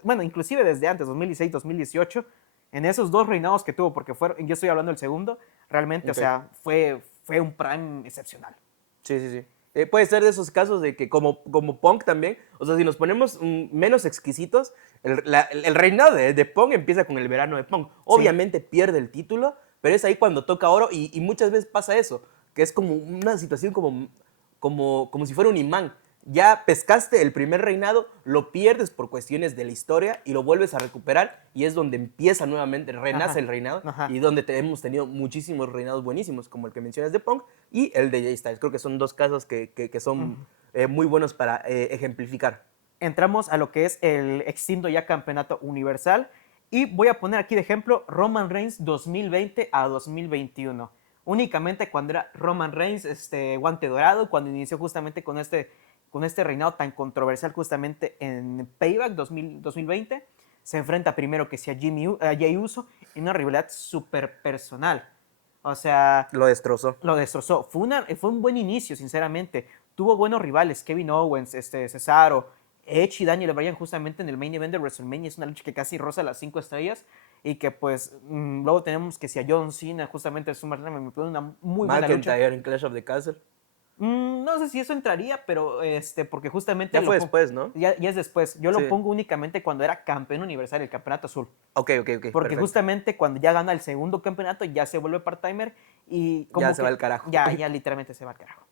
bueno, inclusive desde antes, 2016, 2018, en esos 2 reinados que tuvo, porque yo estoy hablando del segundo, realmente, o sea, fue un prime excepcional. Sí. Puede ser de esos casos de que como Punk también, o sea, si nos ponemos menos exquisitos, el reinado de Punk empieza con el verano de Punk. Obviamente pierde el título, pero es ahí cuando toca oro, y muchas veces pasa eso, que es como una situación como si fuera un imán. ya pescaste el primer reinado, lo pierdes por cuestiones de la historia y lo vuelves a recuperar y es donde empieza nuevamente, renace Ajá, el reinado ajá. y donde hemos tenido muchísimos reinados buenísimos, como el que mencionas de Punk y el de Jay Styles. Creo que son dos casos que son muy buenos para ejemplificar. Entramos a lo que es el extinto ya campeonato universal y voy a poner aquí de ejemplo Roman Reigns 2020 a 2021. Únicamente cuando era Roman Reigns, guante dorado, cuando inició justamente con este reinado tan controversial justamente en Payback 2020, se enfrenta primero que sea Jey Uso en una rivalidad súper personal. O sea, Lo destrozó. lo destrozó. Fue un buen inicio, sinceramente. Tuvo buenos rivales, Kevin Owens, Cesaro, Edge y Daniel Bryan justamente en el main event de WrestleMania. Es una lucha que casi roza las 5 estrellas y que pues luego tenemos que si a John Cena justamente en SummerSlam me pone una muy buena lucha. McIntyre en Clash of the Castle. No sé si eso entraría, pero porque justamente Ya fue después, ¿no? ya es después. Yo Sí. lo pongo únicamente cuando era campeón universal, el campeonato azul. Ok, Porque perfecto. justamente cuando ya gana el segundo campeonato ya se vuelve part-timer y como Ya se va al carajo. Ya literalmente se va al carajo.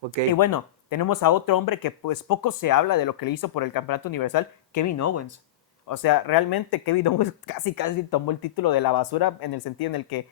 Ok. Y bueno, tenemos a otro hombre que pues poco se habla de lo que le hizo por el campeonato universal, Kevin Owens. O sea, realmente Kevin Owens casi tomó el título de la basura en el sentido en el que,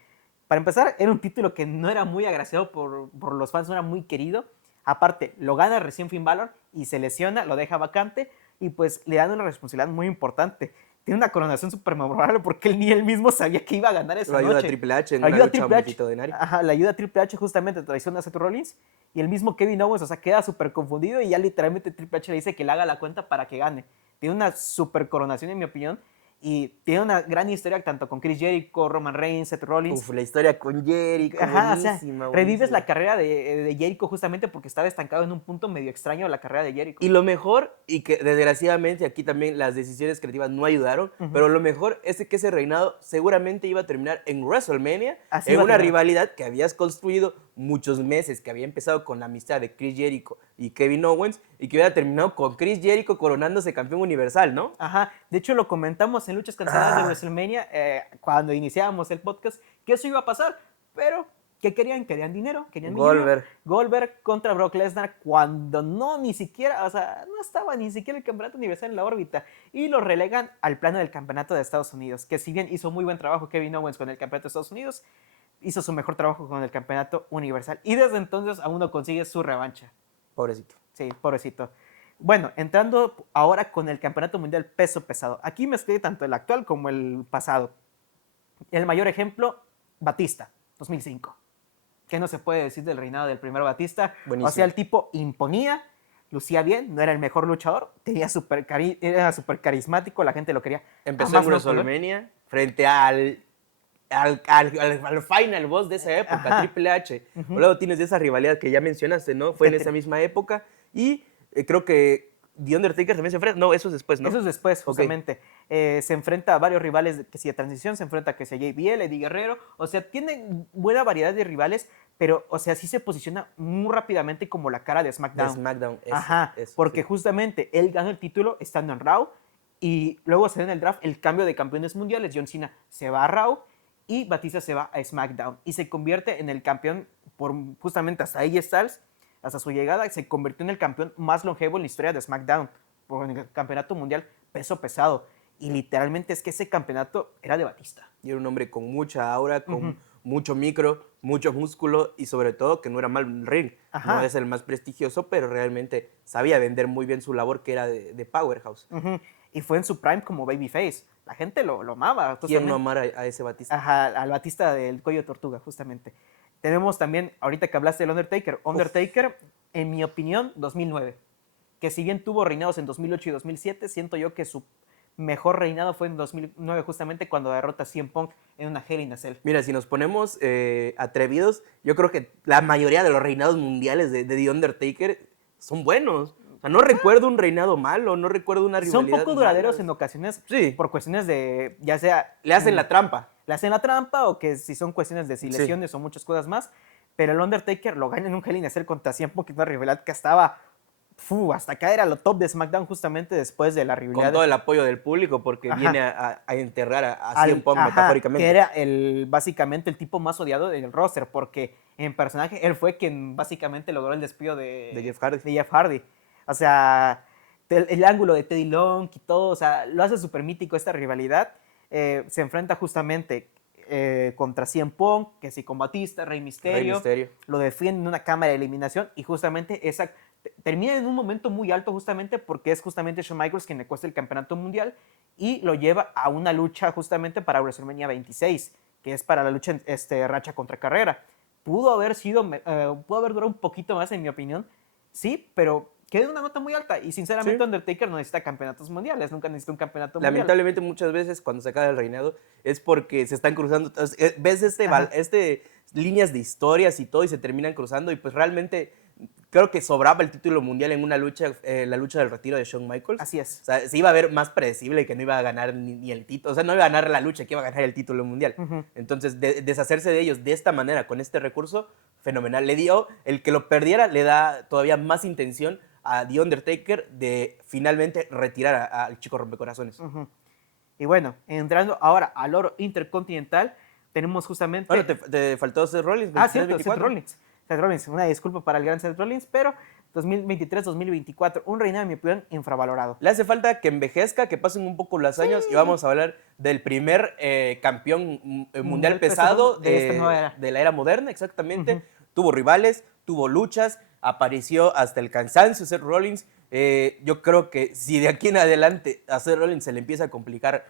para empezar, era un título que no era muy agraciado por los fans, no era muy querido. Aparte, lo gana recién Finn Balor y se lesiona, lo deja vacante y pues le dan una responsabilidad muy importante. Tiene una coronación súper memorable porque él ni él mismo sabía que iba a ganar esa Lo ayuda noche. a Triple H en Lo una ayuda a lucha Triple H. multitudinaria. Ajá, le ayuda a Triple H justamente, traiciona a Seth Rollins y el mismo Kevin Owens, o sea, queda súper confundido y ya literalmente Triple H le dice que le haga la cuenta para que gane. Tiene una súper coronación en mi opinión y tiene una gran historia tanto con Chris Jericho, Roman Reigns, Seth Rollins. Uf, la historia con Jericho, Ajá, buenísima, o sea, buenísima. revives la carrera de Jericho justamente porque estaba estancado en un punto medio extraño de la carrera de Jericho. Y lo mejor, y que desgraciadamente aquí también las decisiones creativas no ayudaron, pero lo mejor es que ese reinado seguramente iba a terminar en WrestleMania, Así en iba a una terminar. rivalidad que habías construido muchos meses, que había empezado con la amistad de Chris Jericho y Kevin Owens, y que hubiera terminado con Chris Jericho coronándose campeón universal, ¿no? Ajá, de hecho lo comentamos en Luchas Canceladas de WrestleMania cuando iniciábamos el podcast, que eso iba a pasar, pero ¿qué querían? Querían dinero, querían Goldberg. millonario. Goldberg contra Brock Lesnar cuando no ni siquiera, o sea, no estaba ni siquiera el campeonato universal en la órbita y lo relegan al plano del campeonato de Estados Unidos, que si bien hizo muy buen trabajo Kevin Owens con el campeonato de Estados Unidos, hizo su mejor trabajo con el campeonato universal y desde entonces aún no consigue su revancha. Pobrecito. Sí, pobrecito. Bueno, entrando ahora con el Campeonato Mundial Peso Pesado. Aquí mezclé tanto el actual como el pasado. El mayor ejemplo, Batista, 2005. ¿Qué no se puede decir del reinado del primer Batista? Buenísimo. O sea, el tipo imponía, lucía bien, no era el mejor luchador, era súper carismático, la gente lo quería. Empezó Jamás en no poder. WrestleMania frente al final boss de esa época, Ajá. Triple H. Luego tienes esa rivalidad que ya mencionaste, ¿no? Fue en esa misma época. Y creo que The Undertaker también se enfrenta. No, eso es después, ¿no? Eso es después, Ok. justamente. Se enfrenta a varios rivales que si de transición, se enfrenta a que sea JBL, Eddie Guerrero. O sea, tiene buena variedad de rivales, pero, o sea, sí se posiciona muy rápidamente como la cara de SmackDown. De SmackDown, eso, Ajá, eso, porque sí. justamente él gana el título estando en Raw y luego se da en el draft el cambio de campeones mundiales. John Cena se va a Raw y Batista se va a SmackDown y se convierte en el campeón por justamente hasta AJ Styles, hasta su llegada, se convirtió en el campeón más longevo en la historia de SmackDown por el campeonato mundial peso pesado. Y literalmente es que ese campeonato era de Batista. Y era un hombre con mucha aura, con mucho micro, mucho músculo y sobre todo que no era mal en el ring. Ajá. No es el más prestigioso, pero realmente sabía vender muy bien su labor que era de Powerhouse. Y fue en su prime como babyface. La gente lo amaba. ¿Quién no justamente. amara a ese Batista? Ajá, al Batista del cuello de tortuga, justamente. Tenemos también, ahorita que hablaste del Undertaker, Undertaker, en mi opinión, 2009. Que si bien tuvo reinados en 2008 y 2007, siento yo que su mejor reinado fue en 2009, justamente cuando derrota a CM Punk en una Hell in a Cell. Mira, si nos ponemos atrevidos, yo creo que la mayoría de los reinados mundiales de The Undertaker son buenos. O sea, no recuerdo un reinado malo, no recuerdo una rivalidad Son poco duraderos mala. en ocasiones Sí. por cuestiones de, ya sea... Le hacen la trampa. Le hacen la trampa o que si son cuestiones de si Sí. lesiones o muchas cosas más. Pero el Undertaker lo gana en un Hell in a Cell contra CM Punk, una rivalidad que estaba... hasta acá era lo top de SmackDown justamente después de la rivalidad. Con todo el apoyo del público, porque Ajá. viene a enterrar a CM Punk ajá, metafóricamente. que era básicamente el tipo más odiado del roster, porque en personaje él fue quien básicamente logró el despido De Jeff Hardy. de Jeff Hardy. O sea, el ángulo de Teddy Long y todo, o sea, lo hace súper mítico esta rivalidad. Se enfrenta justamente contra CM Punk, que si con Batista, Rey Mysterio, lo defiende en una cámara de eliminación y justamente esa termina en un momento muy alto justamente porque es justamente Shawn Michaels quien le cuesta el campeonato mundial y lo lleva a una lucha justamente para WrestleMania 26, que es para la lucha racha contra carrera. Pudo haber durado un poquito más en mi opinión, sí, pero quedó una nota muy alta y sinceramente sí. Undertaker no necesita campeonatos mundiales, nunca necesita un campeonato mundial. Lamentablemente muchas veces cuando se acaba el reinado es porque se están cruzando, ves líneas de historias y todo y se terminan cruzando y pues realmente creo que sobraba el título mundial en una lucha, la lucha del retiro de Shawn Michaels. Así es. O sea, se iba a ver más predecible que no iba a ganar ni el título, o sea, no iba a ganar la lucha, que iba a ganar el título mundial. Entonces, deshacerse de ellos de esta manera, con este recurso, fenomenal. Le dio, el que lo perdiera le da todavía más intención a The Undertaker de finalmente retirar al chico rompecorazones. Y bueno, entrando ahora al oro intercontinental, tenemos justamente... Bueno, te faltó Seth Rollins. Cierto, Seth Rollins. Seth Rollins, una disculpa para el gran Seth Rollins, pero 2023-2024, un reinado, en mi opinión, infravalorado. Le hace falta que envejezca, que pasen un poco los años y vamos a hablar del primer campeón mundial pesado de esta nueva era. De la era moderna, exactamente. Tuvo rivales, tuvo luchas, apareció hasta el cansancio Seth Rollins. Yo creo que si de aquí en adelante a Seth Rollins se le empieza a complicar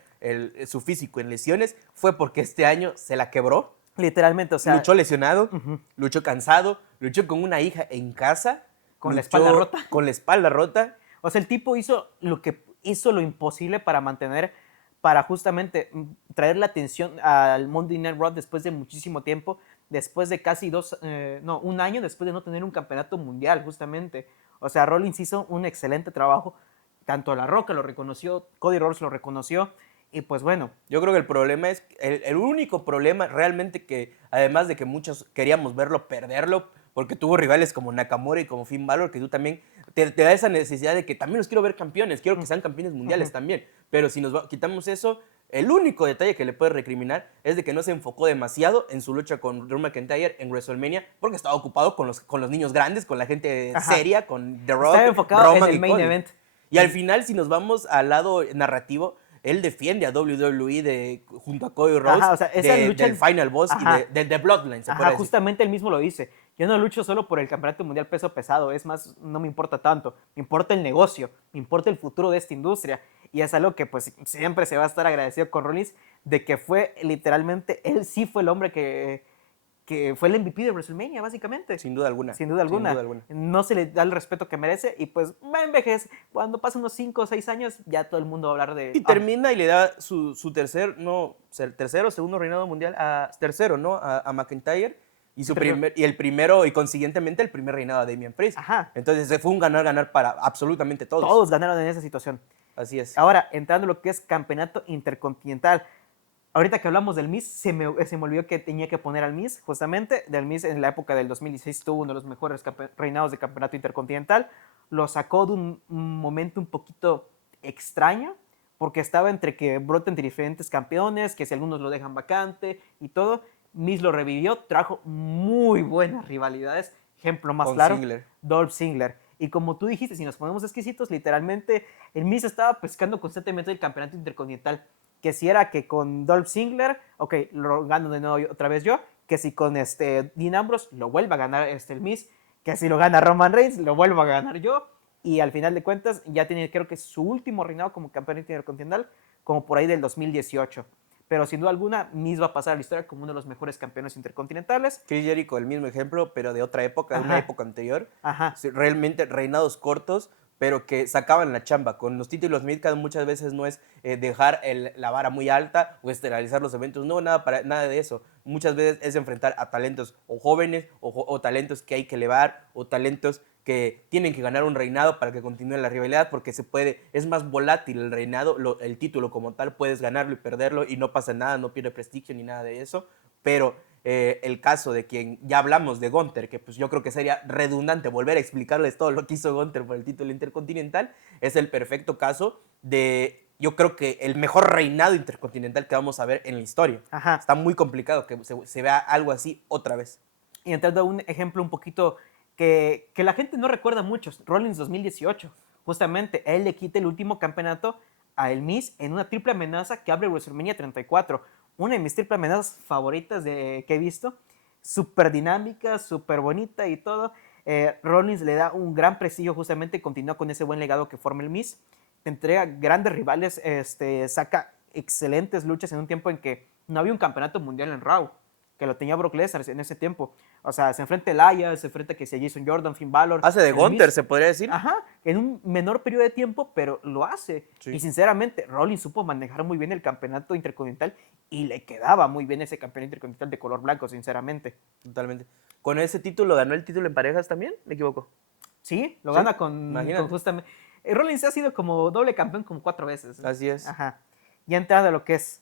su físico en lesiones, fue porque este año se la quebró. Literalmente, o sea... Luchó lesionado, luchó cansado, luchó con una hija en casa. Con la espalda rota. Con la espalda rota. O sea, el tipo hizo lo imposible para justamente traer la atención al Monday Night Raw después de muchísimo tiempo, después de casi un año después de no tener un campeonato mundial, justamente. O sea, Rollins hizo un excelente trabajo. Tanto La Roca lo reconoció, Cody Rhodes lo reconoció. Y pues bueno. Yo creo que el problema es, el único problema realmente que, además de que muchos queríamos verlo perderlo, porque tuvo rivales como Nakamura y como Finn Balor, que tú también te da esa necesidad de que también los quiero ver campeones, quiero que sean campeones mundiales también. Pero si quitamos eso, el único detalle que le puede recriminar es de que no se enfocó demasiado en su lucha con Drew McIntyre en WrestleMania, porque estaba ocupado con los niños grandes, con la gente seria, con The Rock, estaba enfocado Roman en el main event. Y al final, si nos vamos al lado narrativo, él defiende a WWE junto a Cody Rhodes, o sea, del Final Boss y de Bloodline, se puede decir. Justamente él mismo lo dice. Yo no lucho solo por el campeonato mundial peso pesado, es más, no me importa tanto. Me importa el negocio, me importa el futuro de esta industria. Y es algo que pues siempre se va a estar agradecido con Rollins, de que fue literalmente, él sí fue el hombre que fue el MVP de WrestleMania, básicamente. Sin duda alguna. Sin duda alguna. No se le da el respeto que merece y pues va a envejecer. Cuando pasen unos 5 o 6 años, ya todo el mundo va a hablar de... Y termina y le da su tercero, segundo reinado mundial, a McIntyre. Y el primero, y consiguientemente el primer reinado a Damian Priest. Entonces fue un ganar-ganar para absolutamente todos. Todos ganaron en esa situación. Así es. Ahora, entrando en lo que es campeonato intercontinental. Ahorita que hablamos del Miz, se me olvidó que tenía que poner al Miz, justamente. Del Miz en la época del 2016 tuvo uno de los mejores reinados de campeonato intercontinental. Lo sacó de un momento un poquito extraño, porque estaba entre que broten diferentes campeones, que si algunos lo dejan vacante y todo. Miz lo revivió, trajo muy buenas rivalidades. Ejemplo más claro, Dolph Ziggler. Y como tú dijiste, si nos ponemos exquisitos, literalmente el Miz estaba pescando constantemente el campeonato intercontinental. Que si era que con Dolph Ziggler, ok, lo gano de nuevo otra vez yo, que si con Dean Ambrose lo vuelva a ganar el Miz, que si lo gana Roman Reigns, lo vuelvo a ganar yo, y al final de cuentas ya tiene, creo que su último reinado como campeón intercontinental, como por ahí del 2018. Pero sin duda alguna, Miz va a pasar a la historia como uno de los mejores campeones intercontinentales. Chris Jericho, el mismo ejemplo, pero de otra época, de una época anterior. Realmente reinados cortos, pero que sacaban la chamba. Con los títulos midcard muchas veces no es dejar la vara muy alta o estelarizar los eventos, no, nada de eso. Muchas veces es enfrentar a talentos o jóvenes o talentos que hay que elevar o talentos que tienen que ganar un reinado para que continúe la rivalidad, porque es más volátil el reinado, el título como tal, puedes ganarlo y perderlo y no pasa nada, no pierde prestigio ni nada de eso, pero el caso de quien ya hablamos de Gunther, que pues yo creo que sería redundante volver a explicarles todo lo que hizo Gunther por el título intercontinental, es el perfecto caso de, yo creo que el mejor reinado intercontinental que vamos a ver en la historia. Está muy complicado que se vea algo así otra vez. Y entrando a un ejemplo un poquito que la gente no recuerda mucho. Rollins 2018, justamente, él le quita el último campeonato a El Miz en una triple amenaza que abre WrestleMania 34. Una de mis triple amenazas favoritas que he visto. Súper dinámica, súper bonita y todo. Rollins le da un gran prestigio, justamente continúa con ese buen legado que forma El Miz. Te entrega grandes rivales, saca excelentes luchas en un tiempo en que no había un campeonato mundial en Raw, que lo tenía Brock Lesnar en ese tiempo. O sea, se enfrenta a Elias, se enfrenta que sea Jason Jordan, Finn Balor. Hace de Gunther, se podría decir. Ajá, en un menor periodo de tiempo, pero lo hace. Sí. Y sinceramente, Rollins supo manejar muy bien el campeonato intercontinental y le quedaba muy bien ese campeonato intercontinental de color blanco, sinceramente. Totalmente. ¿Con ese título ganó el título en parejas también? ¿Me equivoco? Sí, lo Sí, gana con imagínate. justamente... Rollins ha sido como doble campeón como 4 veces. Así es. Ajá. Ya entrando a lo que es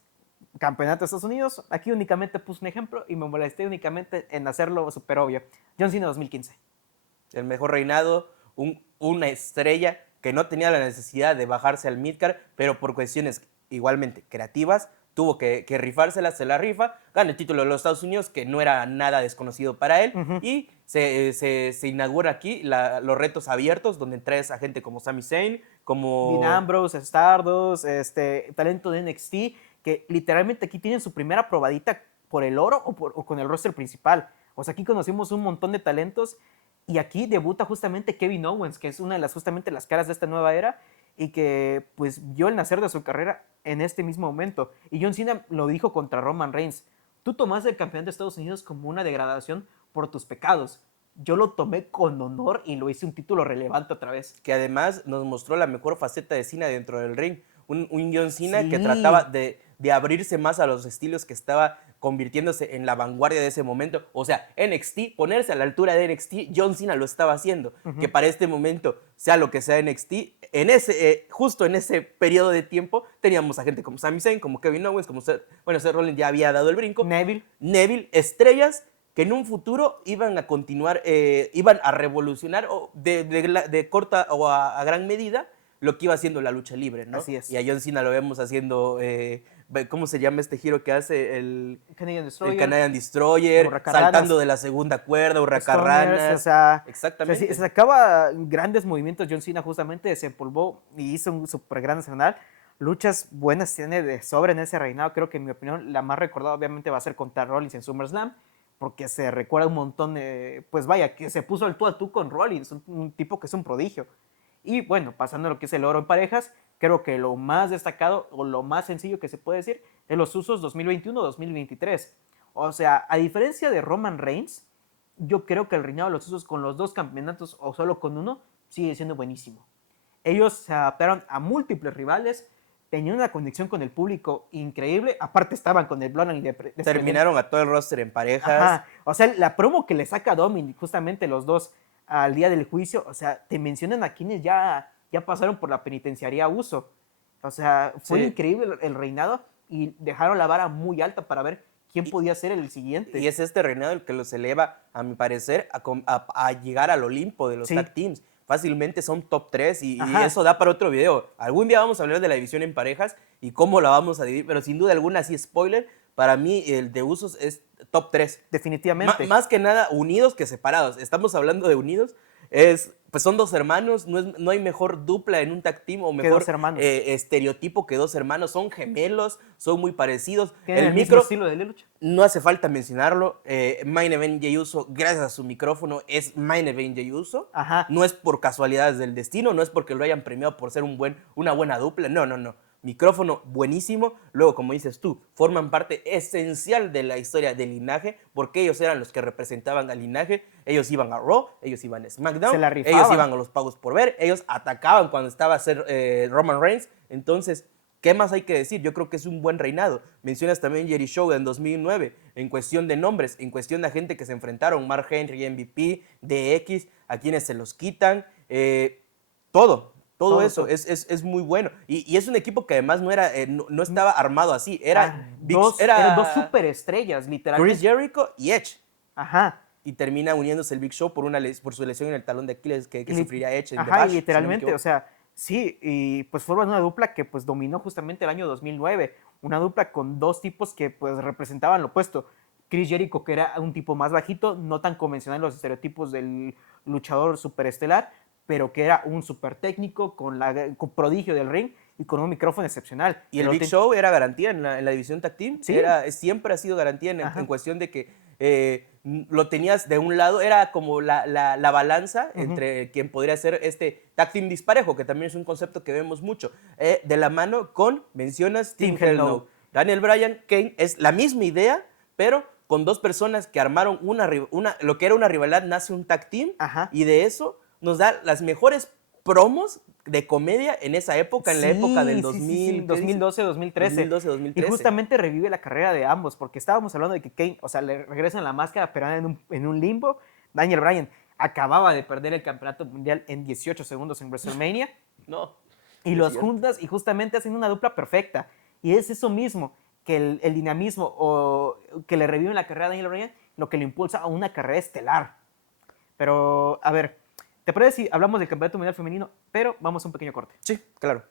campeonato de Estados Unidos, aquí únicamente puse un ejemplo y me molesté únicamente en hacerlo súper obvio. John Cena 2015. El mejor reinado, una estrella que no tenía la necesidad de bajarse al midcard, pero por cuestiones igualmente creativas, tuvo que rifárselas, se la rifa, gana el título de los Estados Unidos, que no era nada desconocido para él, y se inaugura aquí los retos abiertos, donde traes a gente como Sami Zayn, como... Dean Ambrose, Stardust, talento de NXT, que literalmente aquí tienen su primera probadita por el oro o con el roster principal. O sea, aquí conocimos un montón de talentos y aquí debuta justamente Kevin Owens, que es una de justamente las caras de esta nueva era y que pues vio el nacer de su carrera en este mismo momento. Y John Cena lo dijo contra Roman Reigns: tú tomaste el campeón de Estados Unidos como una degradación por tus pecados. Yo lo tomé con honor y lo hice un título relevante otra vez. Que además nos mostró la mejor faceta de Cena dentro del ring. Un John Cena Sí. que trataba de abrirse más a los estilos que estaba convirtiéndose en la vanguardia de ese momento. O sea, NXT, ponerse a la altura de NXT, John Cena lo estaba haciendo. Que para este momento, sea lo que sea NXT, justo en ese periodo de tiempo, teníamos a gente como Sami Zayn, como Kevin Owens, como Seth Rollins ya había dado el brinco. Neville, estrellas que en un futuro iban a continuar, iban a revolucionar de corta o a gran medida lo que iba haciendo la lucha libre, ¿no? Así es. Y a John Cena lo vemos haciendo, ¿cómo se llama este giro que hace? El Canadian Destroyer, saltando de la segunda cuerda, hurracarranas. O sea, exactamente. O sea, sacaba grandes movimientos John Cena, justamente desempolvó y hizo un súper gran nacional. Luchas buenas tiene de sobra en ese reinado. Creo que en mi opinión la más recordada obviamente va a ser contra Rollins en SummerSlam, porque se recuerda un montón, pues vaya, que se puso el tú a tú con Rollins, un tipo que es un prodigio. Y bueno, pasando a lo que es el oro en parejas, creo que lo más destacado o lo más sencillo que se puede decir es los Usos 2021-2023. O sea, a diferencia de Roman Reigns, yo creo que el reinado de los Usos con los 2 campeonatos o solo con uno sigue siendo buenísimo. Ellos se adaptaron a múltiples rivales, tenían una conexión con el público increíble, aparte estaban con el Bloodline de terminaron a todo el roster en parejas. Ajá. O sea, la promo que le saca Dominic, justamente los dos al día del juicio, o sea, te mencionan a quienes ya pasaron por la penitenciaría Uso. O sea, fue increíble el reinado y dejaron la vara muy alta para ver quién podía ser el siguiente. Y es este reinado el que los eleva, a mi parecer, a llegar al Olimpo de los tag teams. Fácilmente son top 3 y eso da para otro video. Algún día vamos a hablar de la división en parejas y cómo la vamos a dividir, pero sin duda alguna, así spoiler, para mí el de Usos es top 3. Definitivamente. Más que nada unidos que separados. Estamos hablando de unidos. Pues son 2 hermanos, no hay mejor dupla en un tag team o mejor estereotipo que 2 hermanos. Son gemelos, son muy parecidos. El mismo estilo de lucha. No hace falta mencionarlo. Main Event Jey Uso, gracias a su micrófono, es Main Event Jey Uso. Ajá. No es por casualidades del destino, no es porque lo hayan premiado por ser una buena dupla. No. Micrófono buenísimo. Luego, como dices tú, forman parte esencial de la historia del linaje, porque ellos eran los que representaban al linaje. Ellos iban a Raw, ellos iban a SmackDown, ellos iban a los pagos por ver, ellos atacaban cuando estaba a ser Roman Reigns. Entonces, ¿qué más hay que decir? Yo creo que es un buen reinado. Mencionas también Jerry Show en 2009, en cuestión de nombres, en cuestión de gente que se enfrentaron, Mark Henry, MVP, DX, a quienes se los quitan, todo eso. Es muy bueno. Y es un equipo que además no estaba armado así. Eran 2 superestrellas, literalmente. Chris Jericho y Edge. Ajá. Y termina uniéndose el Big Show por su lesión en el talón de Aquiles que sufriría Edge en The Bash. Bash, Literalmente, si no o sea, sí, y pues forman una dupla que pues dominó justamente el año 2009. Una dupla con 2 tipos que pues representaban lo opuesto. Chris Jericho, que era un tipo más bajito, no tan convencional en los estereotipos del luchador superestelar, pero que era un super técnico, con prodigio del ring y con un micrófono excepcional. Y el Big Show era garantía en la división Tag Team. Sí. Siempre ha sido garantía en cuestión de que lo tenías de un lado, era como la balanza entre quien podría ser este Tag Team disparejo, que también es un concepto que vemos mucho, de la mano con, mencionas, Team Hell No. Daniel Bryan, Kane, es la misma idea, pero con dos personas que armaron lo que era una rivalidad, nace un Tag Team, y de eso nos da las mejores promos de comedia en esa época, en la época del 2000, 2012, 2013. 2012, 2013. Y justamente revive la carrera de ambos, porque estábamos hablando de que Kane, o sea, le regresan la máscara, pero en un limbo. Daniel Bryan acababa de perder el campeonato mundial en 18 segundos en WrestleMania. No. Y los juntas y justamente hacen una dupla perfecta. Y es eso mismo, que el dinamismo o que le revive la carrera a Daniel Bryan, lo que le impulsa a una carrera estelar. Pero, a ver, ¿te parece si hablamos del campeonato mundial femenino? Pero vamos a un pequeño corte. Sí, claro.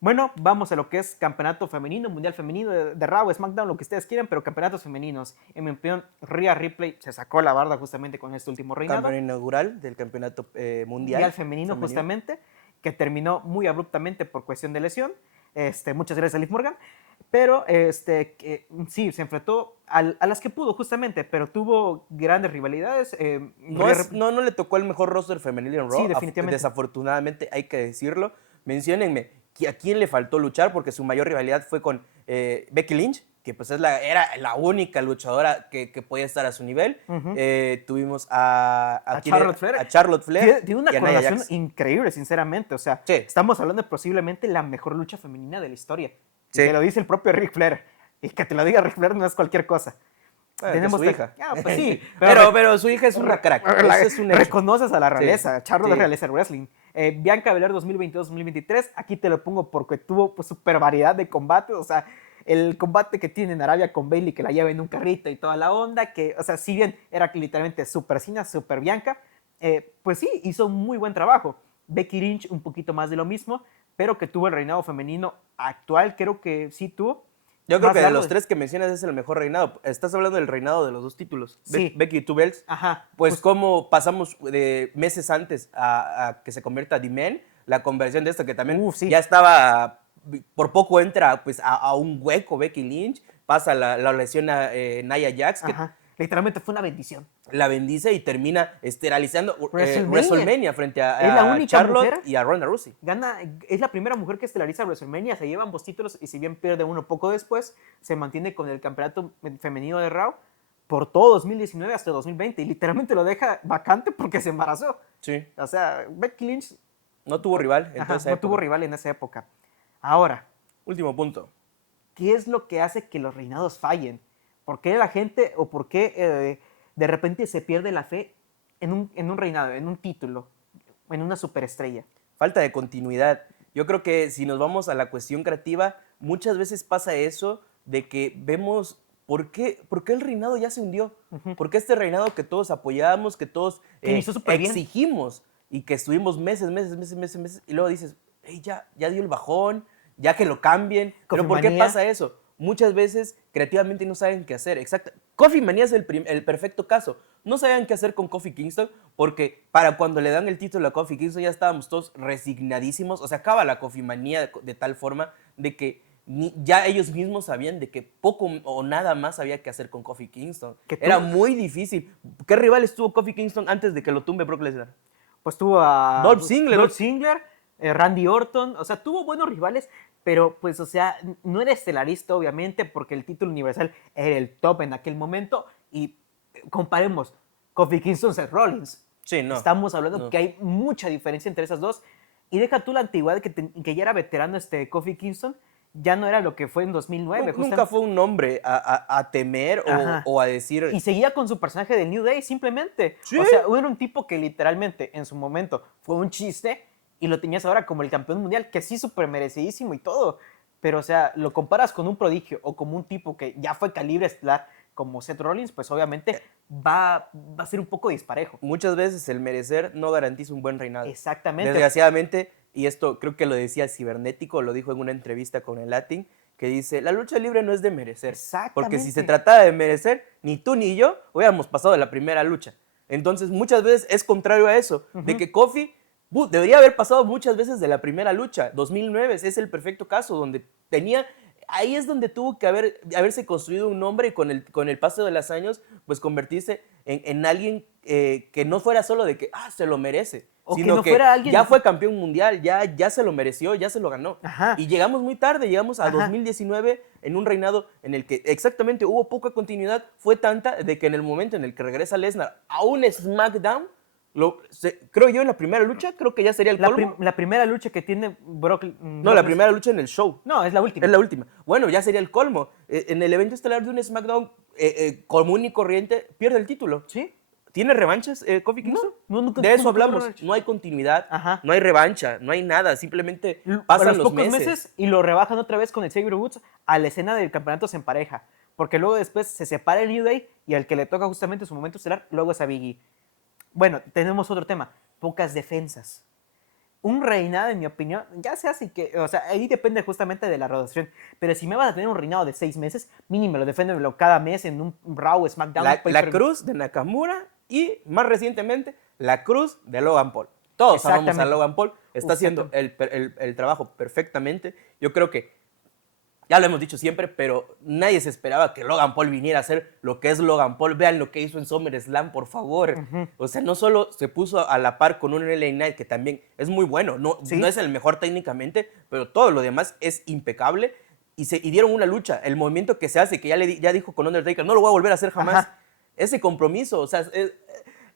Bueno, vamos a lo que es campeonato femenino, mundial femenino de Raw, SmackDown, lo que ustedes quieran, pero campeonatos femeninos. En mi opinión, Rhea Ripley se sacó la barda justamente con este último reinado. Campeón inaugural del campeonato mundial. Femenino, justamente, que terminó muy abruptamente por cuestión de lesión. Muchas gracias a Liv Morgan. Pero sí, se enfrentó a las que pudo justamente, pero tuvo grandes rivalidades. No le tocó el mejor roster femenil en Raw. Sí, definitivamente. Desafortunadamente, hay que decirlo. Menciónenme, ¿a quién le faltó luchar? Porque su mayor rivalidad fue con Becky Lynch, que pues era la única luchadora que podía estar a su nivel. Tuvimos a Charlotte Flair. Tiene una coronación increíble, sinceramente. O sea, sí, estamos hablando de posiblemente la mejor lucha femenina de la historia. Sí. Que lo dice el propio Ric Flair. Y que te lo diga Ric Flair no es cualquier cosa. Tenemos su hija. Pues sí, pero su hija es una crack. Reconoces a la realeza, sí, Charlotte de realeza del wrestling. Bianca Belair 2022-2023, aquí te lo pongo porque tuvo pues, super variedad de combates. O sea, el combate que tiene en Arabia con Bayley, que la lleva en un carrito y toda la onda, que, o sea, si bien era literalmente super Cena, super Bianca, pues sí, hizo un muy buen trabajo. Becky Lynch un poquito más de lo mismo, pero que tuvo el reinado femenino actual, creo que sí tuvo. Yo creo que de los tres que mencionas es el mejor reinado. Estás hablando del reinado de los dos títulos. Sí. Becky Two Belts. Ajá. Pues cómo pasamos de meses antes a que se convierta a The-Man, la conversión de esto que también sí, ya estaba, por poco entra pues a un hueco Becky Lynch, pasa la lesión a Nia Jax, que literalmente fue una bendición. La bendice y termina esterilizando WrestleMania frente a Charlotte y a Ronda Rousey. Es la primera mujer que estelariza WrestleMania, se lleva ambos títulos y si bien pierde uno poco después, se mantiene con el campeonato femenino de Raw por todo 2019 hasta 2020 y literalmente lo deja vacante porque se embarazó. Sí. O sea, Becky Lynch no tuvo rival en esa época. No tuvo rival en esa época. Ahora, último punto. ¿Qué es lo que hace que los reinados fallen? ¿Por qué la gente o por qué de repente se pierde la fe en un reinado, en un título, en una superestrella? Falta de continuidad. Yo creo que si nos vamos a la cuestión creativa, muchas veces pasa eso de que vemos por qué el reinado ya se hundió. ¿Por qué este reinado que todos apoyábamos, que todos exigimos y que estuvimos meses, y luego dices, hey, ya dio el bajón, ya que lo cambien? ¿Pero por qué pasa eso? Muchas veces creativamente no saben qué hacer. Exacto. Kofi Manía es el perfecto caso. No sabían qué hacer con Kofi Kingston porque para cuando le dan el título a Kofi Kingston ya estábamos todos resignadísimos. O sea, acaba la Kofi Manía de tal forma de que ya ellos mismos sabían de que poco o nada más había que hacer con Kofi Kingston. Era muy difícil. ¿Qué rivales tuvo Kofi Kingston antes de que lo tumbe Brock Lesnar? Pues tuvo a Dolph Ziggler, Randy Orton. O sea, tuvo buenos rivales. Pero, pues, o sea, no era estelarista, obviamente, porque el título universal era el top en aquel momento. Y comparemos Kofi Kingston, Seth Rollins. Sí, no. Estamos hablando que hay mucha diferencia entre esas dos. Y deja tú la antigüedad que ya era veterano Kofi Kingston. Ya no era lo que fue en 2009. Nunca fue un nombre a temer o a decir... Y seguía con su personaje de New Day, simplemente. ¿Sí? O sea, era un tipo que literalmente en su momento fue un chiste. Y lo tenías ahora como el campeón mundial, que sí, súper merecidísimo y todo. Pero, o sea, lo comparas con un prodigio o como un tipo que ya fue calibre estelar como Seth Rollins, pues obviamente va a ser un poco disparejo. Muchas veces el merecer no garantiza un buen reinado. Exactamente. Desgraciadamente, y esto creo que lo decía Cibernético, lo dijo en una entrevista con el Latin, que dice, la lucha libre no es de merecer. Exactamente. Porque si se tratara de merecer, ni tú ni yo hubiéramos pasado de la primera lucha. Entonces, muchas veces es contrario a eso, de que Kofi debería haber pasado muchas veces de la primera lucha. 2009 es el perfecto caso, donde tenía... Ahí es donde tuvo que haberse construido un nombre y con el paso de los años, pues convertirse en alguien que no fuera solo de que, se lo merece, o sino que no fuera alguien... ya fue campeón mundial, ya se lo mereció, ya se lo ganó. Ajá. Y llegamos muy tarde, llegamos a Ajá. 2019 en un reinado en el que exactamente hubo poca continuidad, fue tanta de que en el momento en el que regresa Lesnar a un SmackDown, creo yo en la primera lucha, creo que ya sería el colmo. La primera lucha que tiene Brock... No, la primera lucha en el show. No, es la última. Es la última. Bueno, ya sería el colmo. En el evento estelar de un SmackDown común y corriente, pierde el título. ¿Sí? ¿Tiene revanchas Kofi Kingston? No, nunca, de eso nunca hablamos. No hay continuidad, Ajá. no hay revancha, no hay nada. Simplemente A pasan los pocos meses y lo rebajan otra vez con el Xavier Woods a la escena del campeonato en pareja. Porque luego después se separa el New Day y al que le toca justamente su momento estelar, luego es a Big E. Bueno, tenemos otro tema. Pocas defensas. Un reinado, en mi opinión, ya sea así que, o sea, ahí depende justamente de la rotación. Pero si me vas a tener un reinado de 6 meses, mínimo lo defiéndemelo cada mes en un Raw, SmackDown. La cruz de Nakamura y, más recientemente, la cruz de Logan Paul. Todos amamos a Logan Paul. Está haciendo el trabajo perfectamente. Yo creo que, ya lo hemos dicho siempre, pero nadie se esperaba que Logan Paul viniera a hacer lo que es Logan Paul. Vean lo que hizo en SummerSlam, por favor. O sea, no solo se puso a la par con un LA Knight, que también es muy bueno, no es el mejor técnicamente, pero todo lo demás es impecable. Y dieron una lucha. El movimiento que se hace, que ya dijo con Undertaker, no lo voy a volver a hacer jamás. Ajá. Ese compromiso, o sea,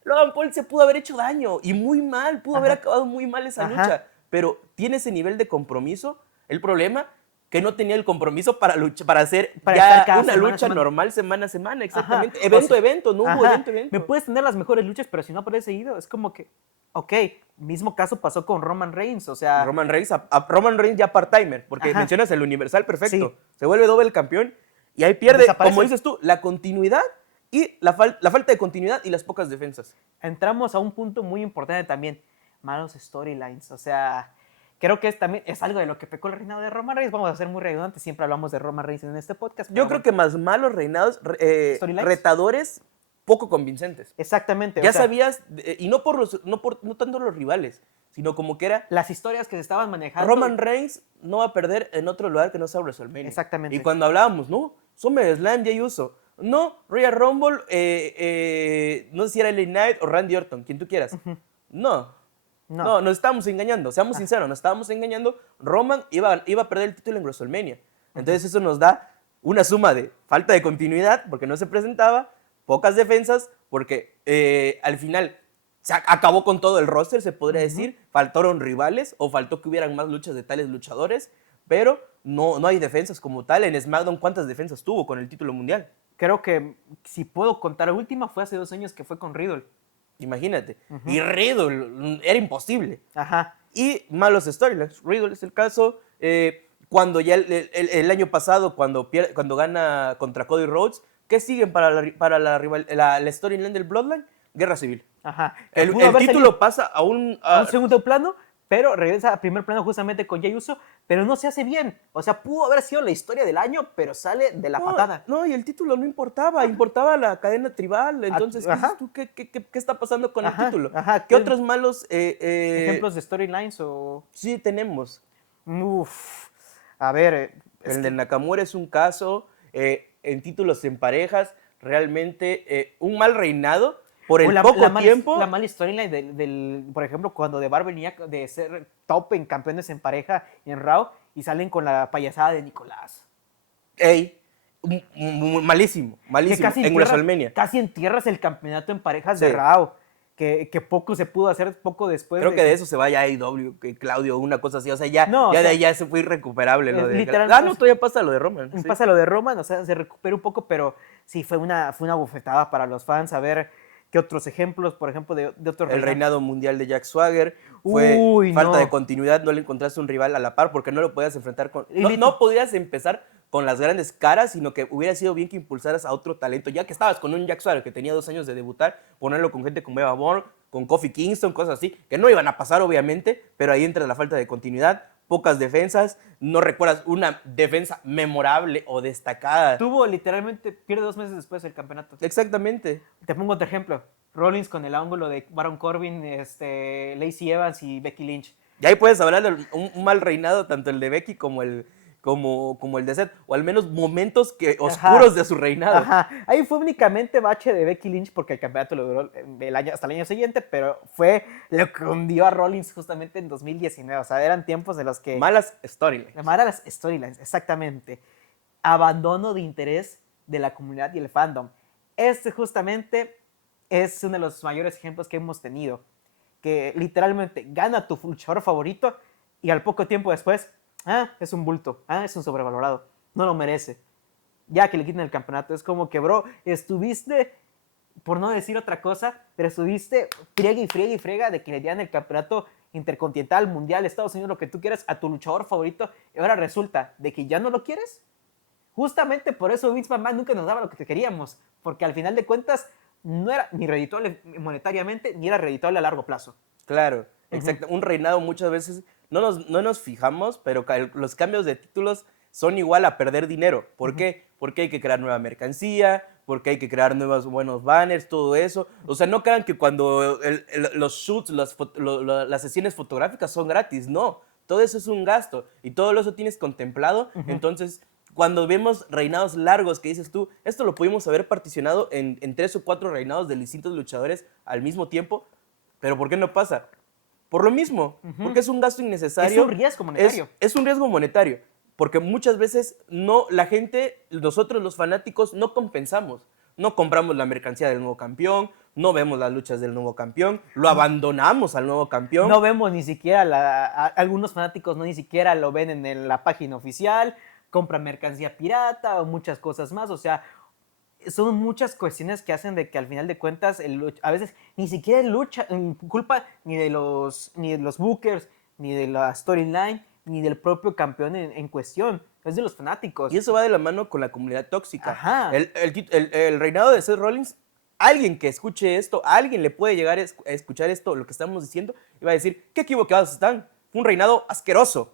Logan Paul se pudo haber hecho daño y muy mal, pudo haber acabado muy mal esa lucha, pero tiene ese nivel de compromiso. El problema que no tenía el compromiso para hacer ya una lucha normal semana a semana, exactamente. Ajá. Evento a evento, no hubo evento a evento. Me puedes tener las mejores luchas, pero si no aparece seguido, es como que, ok, mismo caso pasó con Roman Reigns, o sea... Roman Reigns ya part-timer, porque mencionas el Universal, perfecto. Sí. Se vuelve doble campeón y ahí pierde, como dices tú, la continuidad y la falta de continuidad y las pocas defensas. Entramos a un punto muy importante también, malos storylines, o sea... Creo que también es algo de lo que pecó el reinado de Roman Reigns. Vamos a ser muy redundantes, siempre hablamos de Roman Reigns en este podcast. Yo creo que más malos reinados, retadores poco convincentes. Exactamente. Ya sabías, y no tanto los rivales, sino como que era... Las historias que se estaban manejando. Roman Reigns no va a perder en otro lugar que no sea WrestleMania. Exactamente. Y cuando hablábamos, no, SummerSlam, Jey Uso. No, Royal Rumble, no sé si era LA Knight o Randy Orton, quien tú quieras. No, nos estábamos engañando, seamos sinceros, nos estábamos engañando. Roman iba a perder el título en WrestleMania. Entonces eso nos da una suma de falta de continuidad, porque no se presentaba, pocas defensas, porque al final se acabó con todo el roster, se podría decir. Faltaron rivales o faltó que hubieran más luchas de tales luchadores, pero no hay defensas como tal. En SmackDown, ¿cuántas defensas tuvo con el título mundial? Creo que, si puedo contar, la última fue hace 2 años, que fue con Riddle. Imagínate. Y Riddle era imposible. Ajá. Y malos storylines. Riddle es el caso. Cuando ya el año pasado, cuando gana contra Cody Rhodes, ¿qué siguen para la storyline del Bloodline? Guerra civil. Ajá. El título pasa a un segundo plano, pero regresa a primer plano justamente con Jey Uso, pero no se hace bien. O sea, pudo haber sido la historia del año, pero sale de la patada. No, y el título no importaba, importaba la cadena tribal. Entonces, ¿qué está pasando con el título? ¿Qué otros malos ejemplos de storylines o...? Sí, tenemos. A ver... El de Nakamura es un caso, en títulos en parejas, realmente un mal reinado. Por el poco tiempo. La mala storyline por ejemplo, cuando The Bar venía de ser top en campeones en pareja en Raw y salen con la payasada de Nicolás. Malísimo en WrestleMania. Casi entierras el campeonato en parejas de Raw. Que poco se pudo hacer poco después. Creo que de eso se va ya AEW, que Claudio, una cosa así. O sea, ya de ahí ya se fue irrecuperable lo de... Literalmente, todavía pasa lo de Roman. Pasa lo de Roman, o sea, se recupera un poco, pero sí, fue una bofetada para los fans. A ver... ¿Qué otros ejemplos, por ejemplo, de otros El reinado mundial de Jack Swagger fue falta de continuidad, no le encontraste un rival a la par porque no lo podías enfrentar con... No podías empezar con las grandes caras, sino que hubiera sido bien que impulsaras a otro talento. Ya que estabas con un Jack Swagger que tenía 2 años de debutar, ponerlo con gente como Eva Borg, con Kofi Kingston, cosas así, que no iban a pasar obviamente, pero ahí entra la falta de continuidad, pocas defensas, no recuerdas una defensa memorable o destacada. Tuvo literalmente, pierde 2 meses después del campeonato. Exactamente. Te pongo otro ejemplo. Rollins con el ángulo de Baron Corbin, Lacey Evans y Becky Lynch. Y ahí puedes hablar de un mal reinado, tanto el de Becky como el de Seth, o al menos momentos oscuros de su reinado. Ajá. Ahí fue únicamente bache de Becky Lynch porque el campeonato lo duró hasta el año siguiente, pero fue lo que hundió a Rollins justamente en 2019. O sea, eran tiempos de los que... Malas storylines. Malas storylines, exactamente. Abandono de interés de la comunidad y el fandom. Justamente es uno de los mayores ejemplos que hemos tenido. Que literalmente gana tu luchador favorito y al poco tiempo después, es un bulto, es un sobrevalorado, no lo merece. Ya que le quiten el campeonato, es como que, bro, estuviste, por no decir otra cosa, pero estuviste friega y friega y friega de que le dieran el campeonato intercontinental, mundial, Estados Unidos, lo que tú quieras, a tu luchador favorito, y ahora resulta de que ya no lo quieres. Justamente por eso Vince McMahon nunca nos daba lo que queríamos, porque al final de cuentas no era ni redituable monetariamente, ni era redituable a largo plazo. Claro, exacto. Un reinado muchas veces no nos fijamos, pero los cambios de títulos son igual a perder dinero. ¿Por qué? Porque hay que crear nueva mercancía, porque hay que crear nuevos buenos banners, todo eso. O sea, no crean que cuando los shoots, las sesiones fotográficas son gratis. No, todo eso es un gasto y todo eso tienes contemplado. Entonces, cuando vemos reinados largos que dices tú, esto lo pudimos haber particionado en 3 o 4 reinados de distintos luchadores al mismo tiempo, pero ¿por qué no pasa? Por lo mismo, porque es un gasto innecesario. Es un riesgo monetario. Es un riesgo monetario, porque muchas veces la gente, nosotros los fanáticos, no compensamos. No compramos la mercancía del nuevo campeón, no vemos las luchas del nuevo campeón, lo abandonamos al nuevo campeón. No vemos ni siquiera, algunos fanáticos no ni siquiera lo ven en la página oficial, compran mercancía pirata o muchas cosas más, o sea, son muchas cuestiones que hacen de que al final de cuentas a veces ni siquiera culpa ni de los bookers, ni de la storyline, ni del propio campeón en cuestión, es de los fanáticos. Y eso va de la mano con la comunidad tóxica. Ajá. El reinado de Seth Rollins, alguien que escuche esto, alguien le puede llegar a escuchar esto, lo que estamos diciendo, y va a decir, qué equivocados están, fue un reinado asqueroso.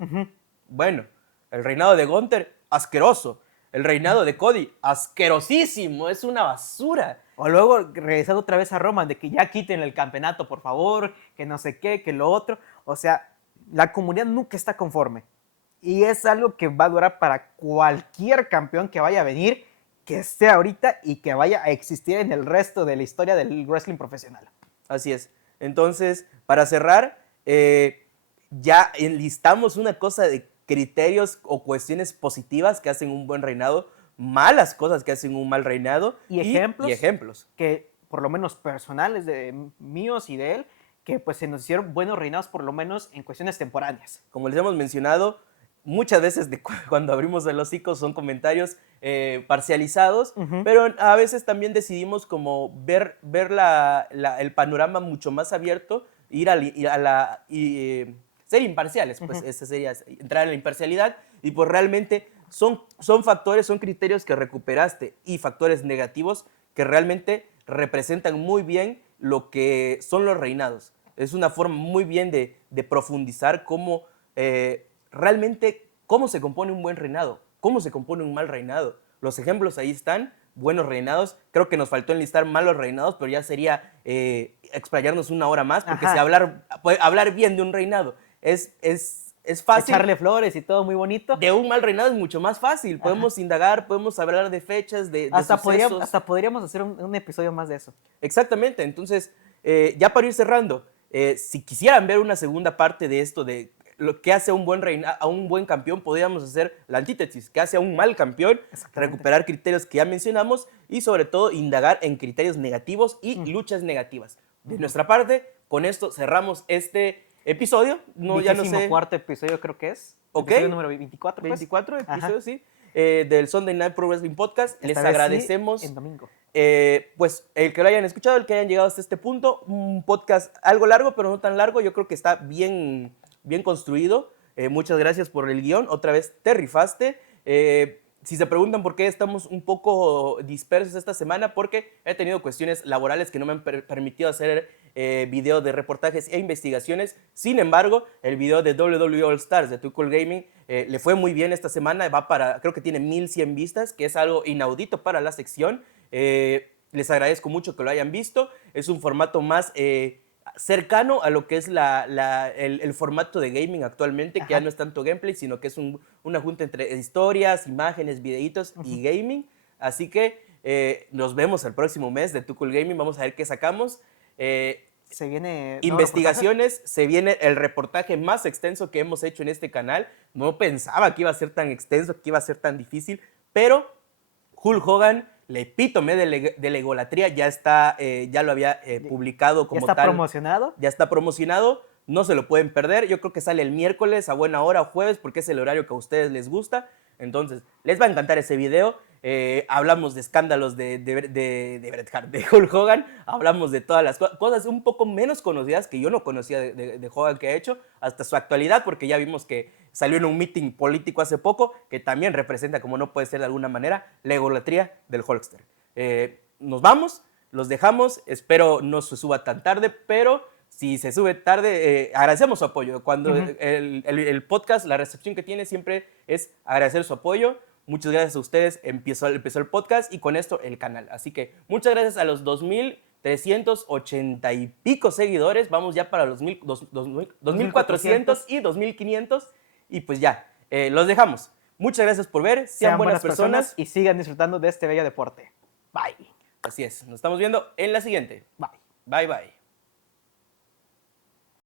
Bueno, el reinado de Gunther, asqueroso. El reinado de Cody, asquerosísimo, es una basura. O luego regresando otra vez a Roman, de que ya quiten el campeonato, por favor, que no sé qué, que lo otro. O sea, la comunidad nunca está conforme. Y es algo que va a durar para cualquier campeón que vaya a venir, que esté ahorita y que vaya a existir en el resto de la historia del wrestling profesional. Así es. Entonces, para cerrar, ya enlistamos una cosa de criterios o cuestiones positivas que hacen un buen reinado, malas cosas que hacen un mal reinado y ejemplos que por lo menos personales de míos y de él, que pues se nos hicieron buenos reinados por lo menos en cuestiones temporáneas. Como les hemos mencionado, muchas veces cuando abrimos el hocico son comentarios parcializados, pero a veces también decidimos como ver el panorama mucho más abierto, ser imparciales, pues ese sería entrar en la imparcialidad y pues realmente son factores, son criterios que recuperaste y factores negativos que realmente representan muy bien lo que son los reinados. Es una forma muy bien de profundizar cómo realmente cómo se compone un buen reinado, cómo se compone un mal reinado. Los ejemplos ahí están, buenos reinados. Creo que nos faltó enlistar malos reinados, pero ya sería explayarnos una hora más, porque si hablar bien de un reinado es fácil. Echarle flores y todo muy bonito. De un mal reinado es mucho más fácil. Podemos indagar, podemos hablar de fechas, de sucesos. Hasta podríamos hacer un episodio más de eso. Exactamente. Entonces, ya para ir cerrando, si quisieran ver una segunda parte de esto, de lo que hace a un buen campeón, podríamos hacer la antítesis, que hace a un mal campeón, recuperar criterios que ya mencionamos y sobre todo indagar en criterios negativos y luchas negativas. De nuestra parte, con esto cerramos este episodio. Ya no sé. 24 episodio creo que es. Ok. Episodio número 24. Pues. 24 episodios, sí. Del Sunday Night Pro Wrestling Podcast. Les agradecemos. Sí, en domingo. Pues el que lo hayan escuchado, el que hayan llegado hasta este punto. Un podcast algo largo, pero no tan largo. Yo creo que está bien construido. Muchas gracias por el guión. Otra vez te rifaste. Si se preguntan por qué estamos un poco dispersos esta semana, porque he tenido cuestiones laborales que no me han permitido hacer videos de reportajes e investigaciones. Sin embargo, el video de WWE All Stars de Too Cool Gaming le fue muy bien esta semana. Va para, creo que tiene 1100 vistas, que es algo inaudito para la sección. Les agradezco mucho que lo hayan visto. Es un formato más cercano a lo que es el formato de gaming actualmente, que ya no es tanto gameplay, sino que es una junta entre historias, imágenes, videitos y gaming. Así que nos vemos el próximo mes de Too Cool Gaming. Vamos a ver qué sacamos. Se viene Investigaciones, se viene el reportaje más extenso que hemos hecho en este canal. No pensaba que iba a ser tan extenso, que iba a ser tan difícil, pero Hulk Hogan, el epítome de la egolatría, ya lo había publicado como tal. ¿Ya está promocionado? Ya está promocionado, no se lo pueden perder. Yo creo que sale el miércoles a buena hora o jueves, porque es el horario que a ustedes les gusta. Entonces, les va a encantar ese video. Hablamos de escándalos de Bret Hart, de Hulk Hogan. Hablamos de todas las cosas un poco menos conocidas que yo no conocía de Hogan que ha hecho, hasta su actualidad, porque ya vimos que salió en un meeting político hace poco, que también representa, como no puede ser de alguna manera, la egolatría del Hulkster. Nos vamos, los dejamos. Espero no se suba tan tarde, pero si se sube tarde, agradecemos su apoyo. Cuando el podcast, la recepción que tiene siempre es agradecer su apoyo. Muchas gracias a ustedes. Empezó el podcast y con esto el canal. Así que muchas gracias a los 2,380 y pico seguidores. Vamos ya para los 2,400 y 2,500. Y pues ya, los dejamos. Muchas gracias por ver. Sean buenas personas y sigan disfrutando de este bello deporte. Bye. Así es. Nos estamos viendo en la siguiente. Bye. Bye, bye.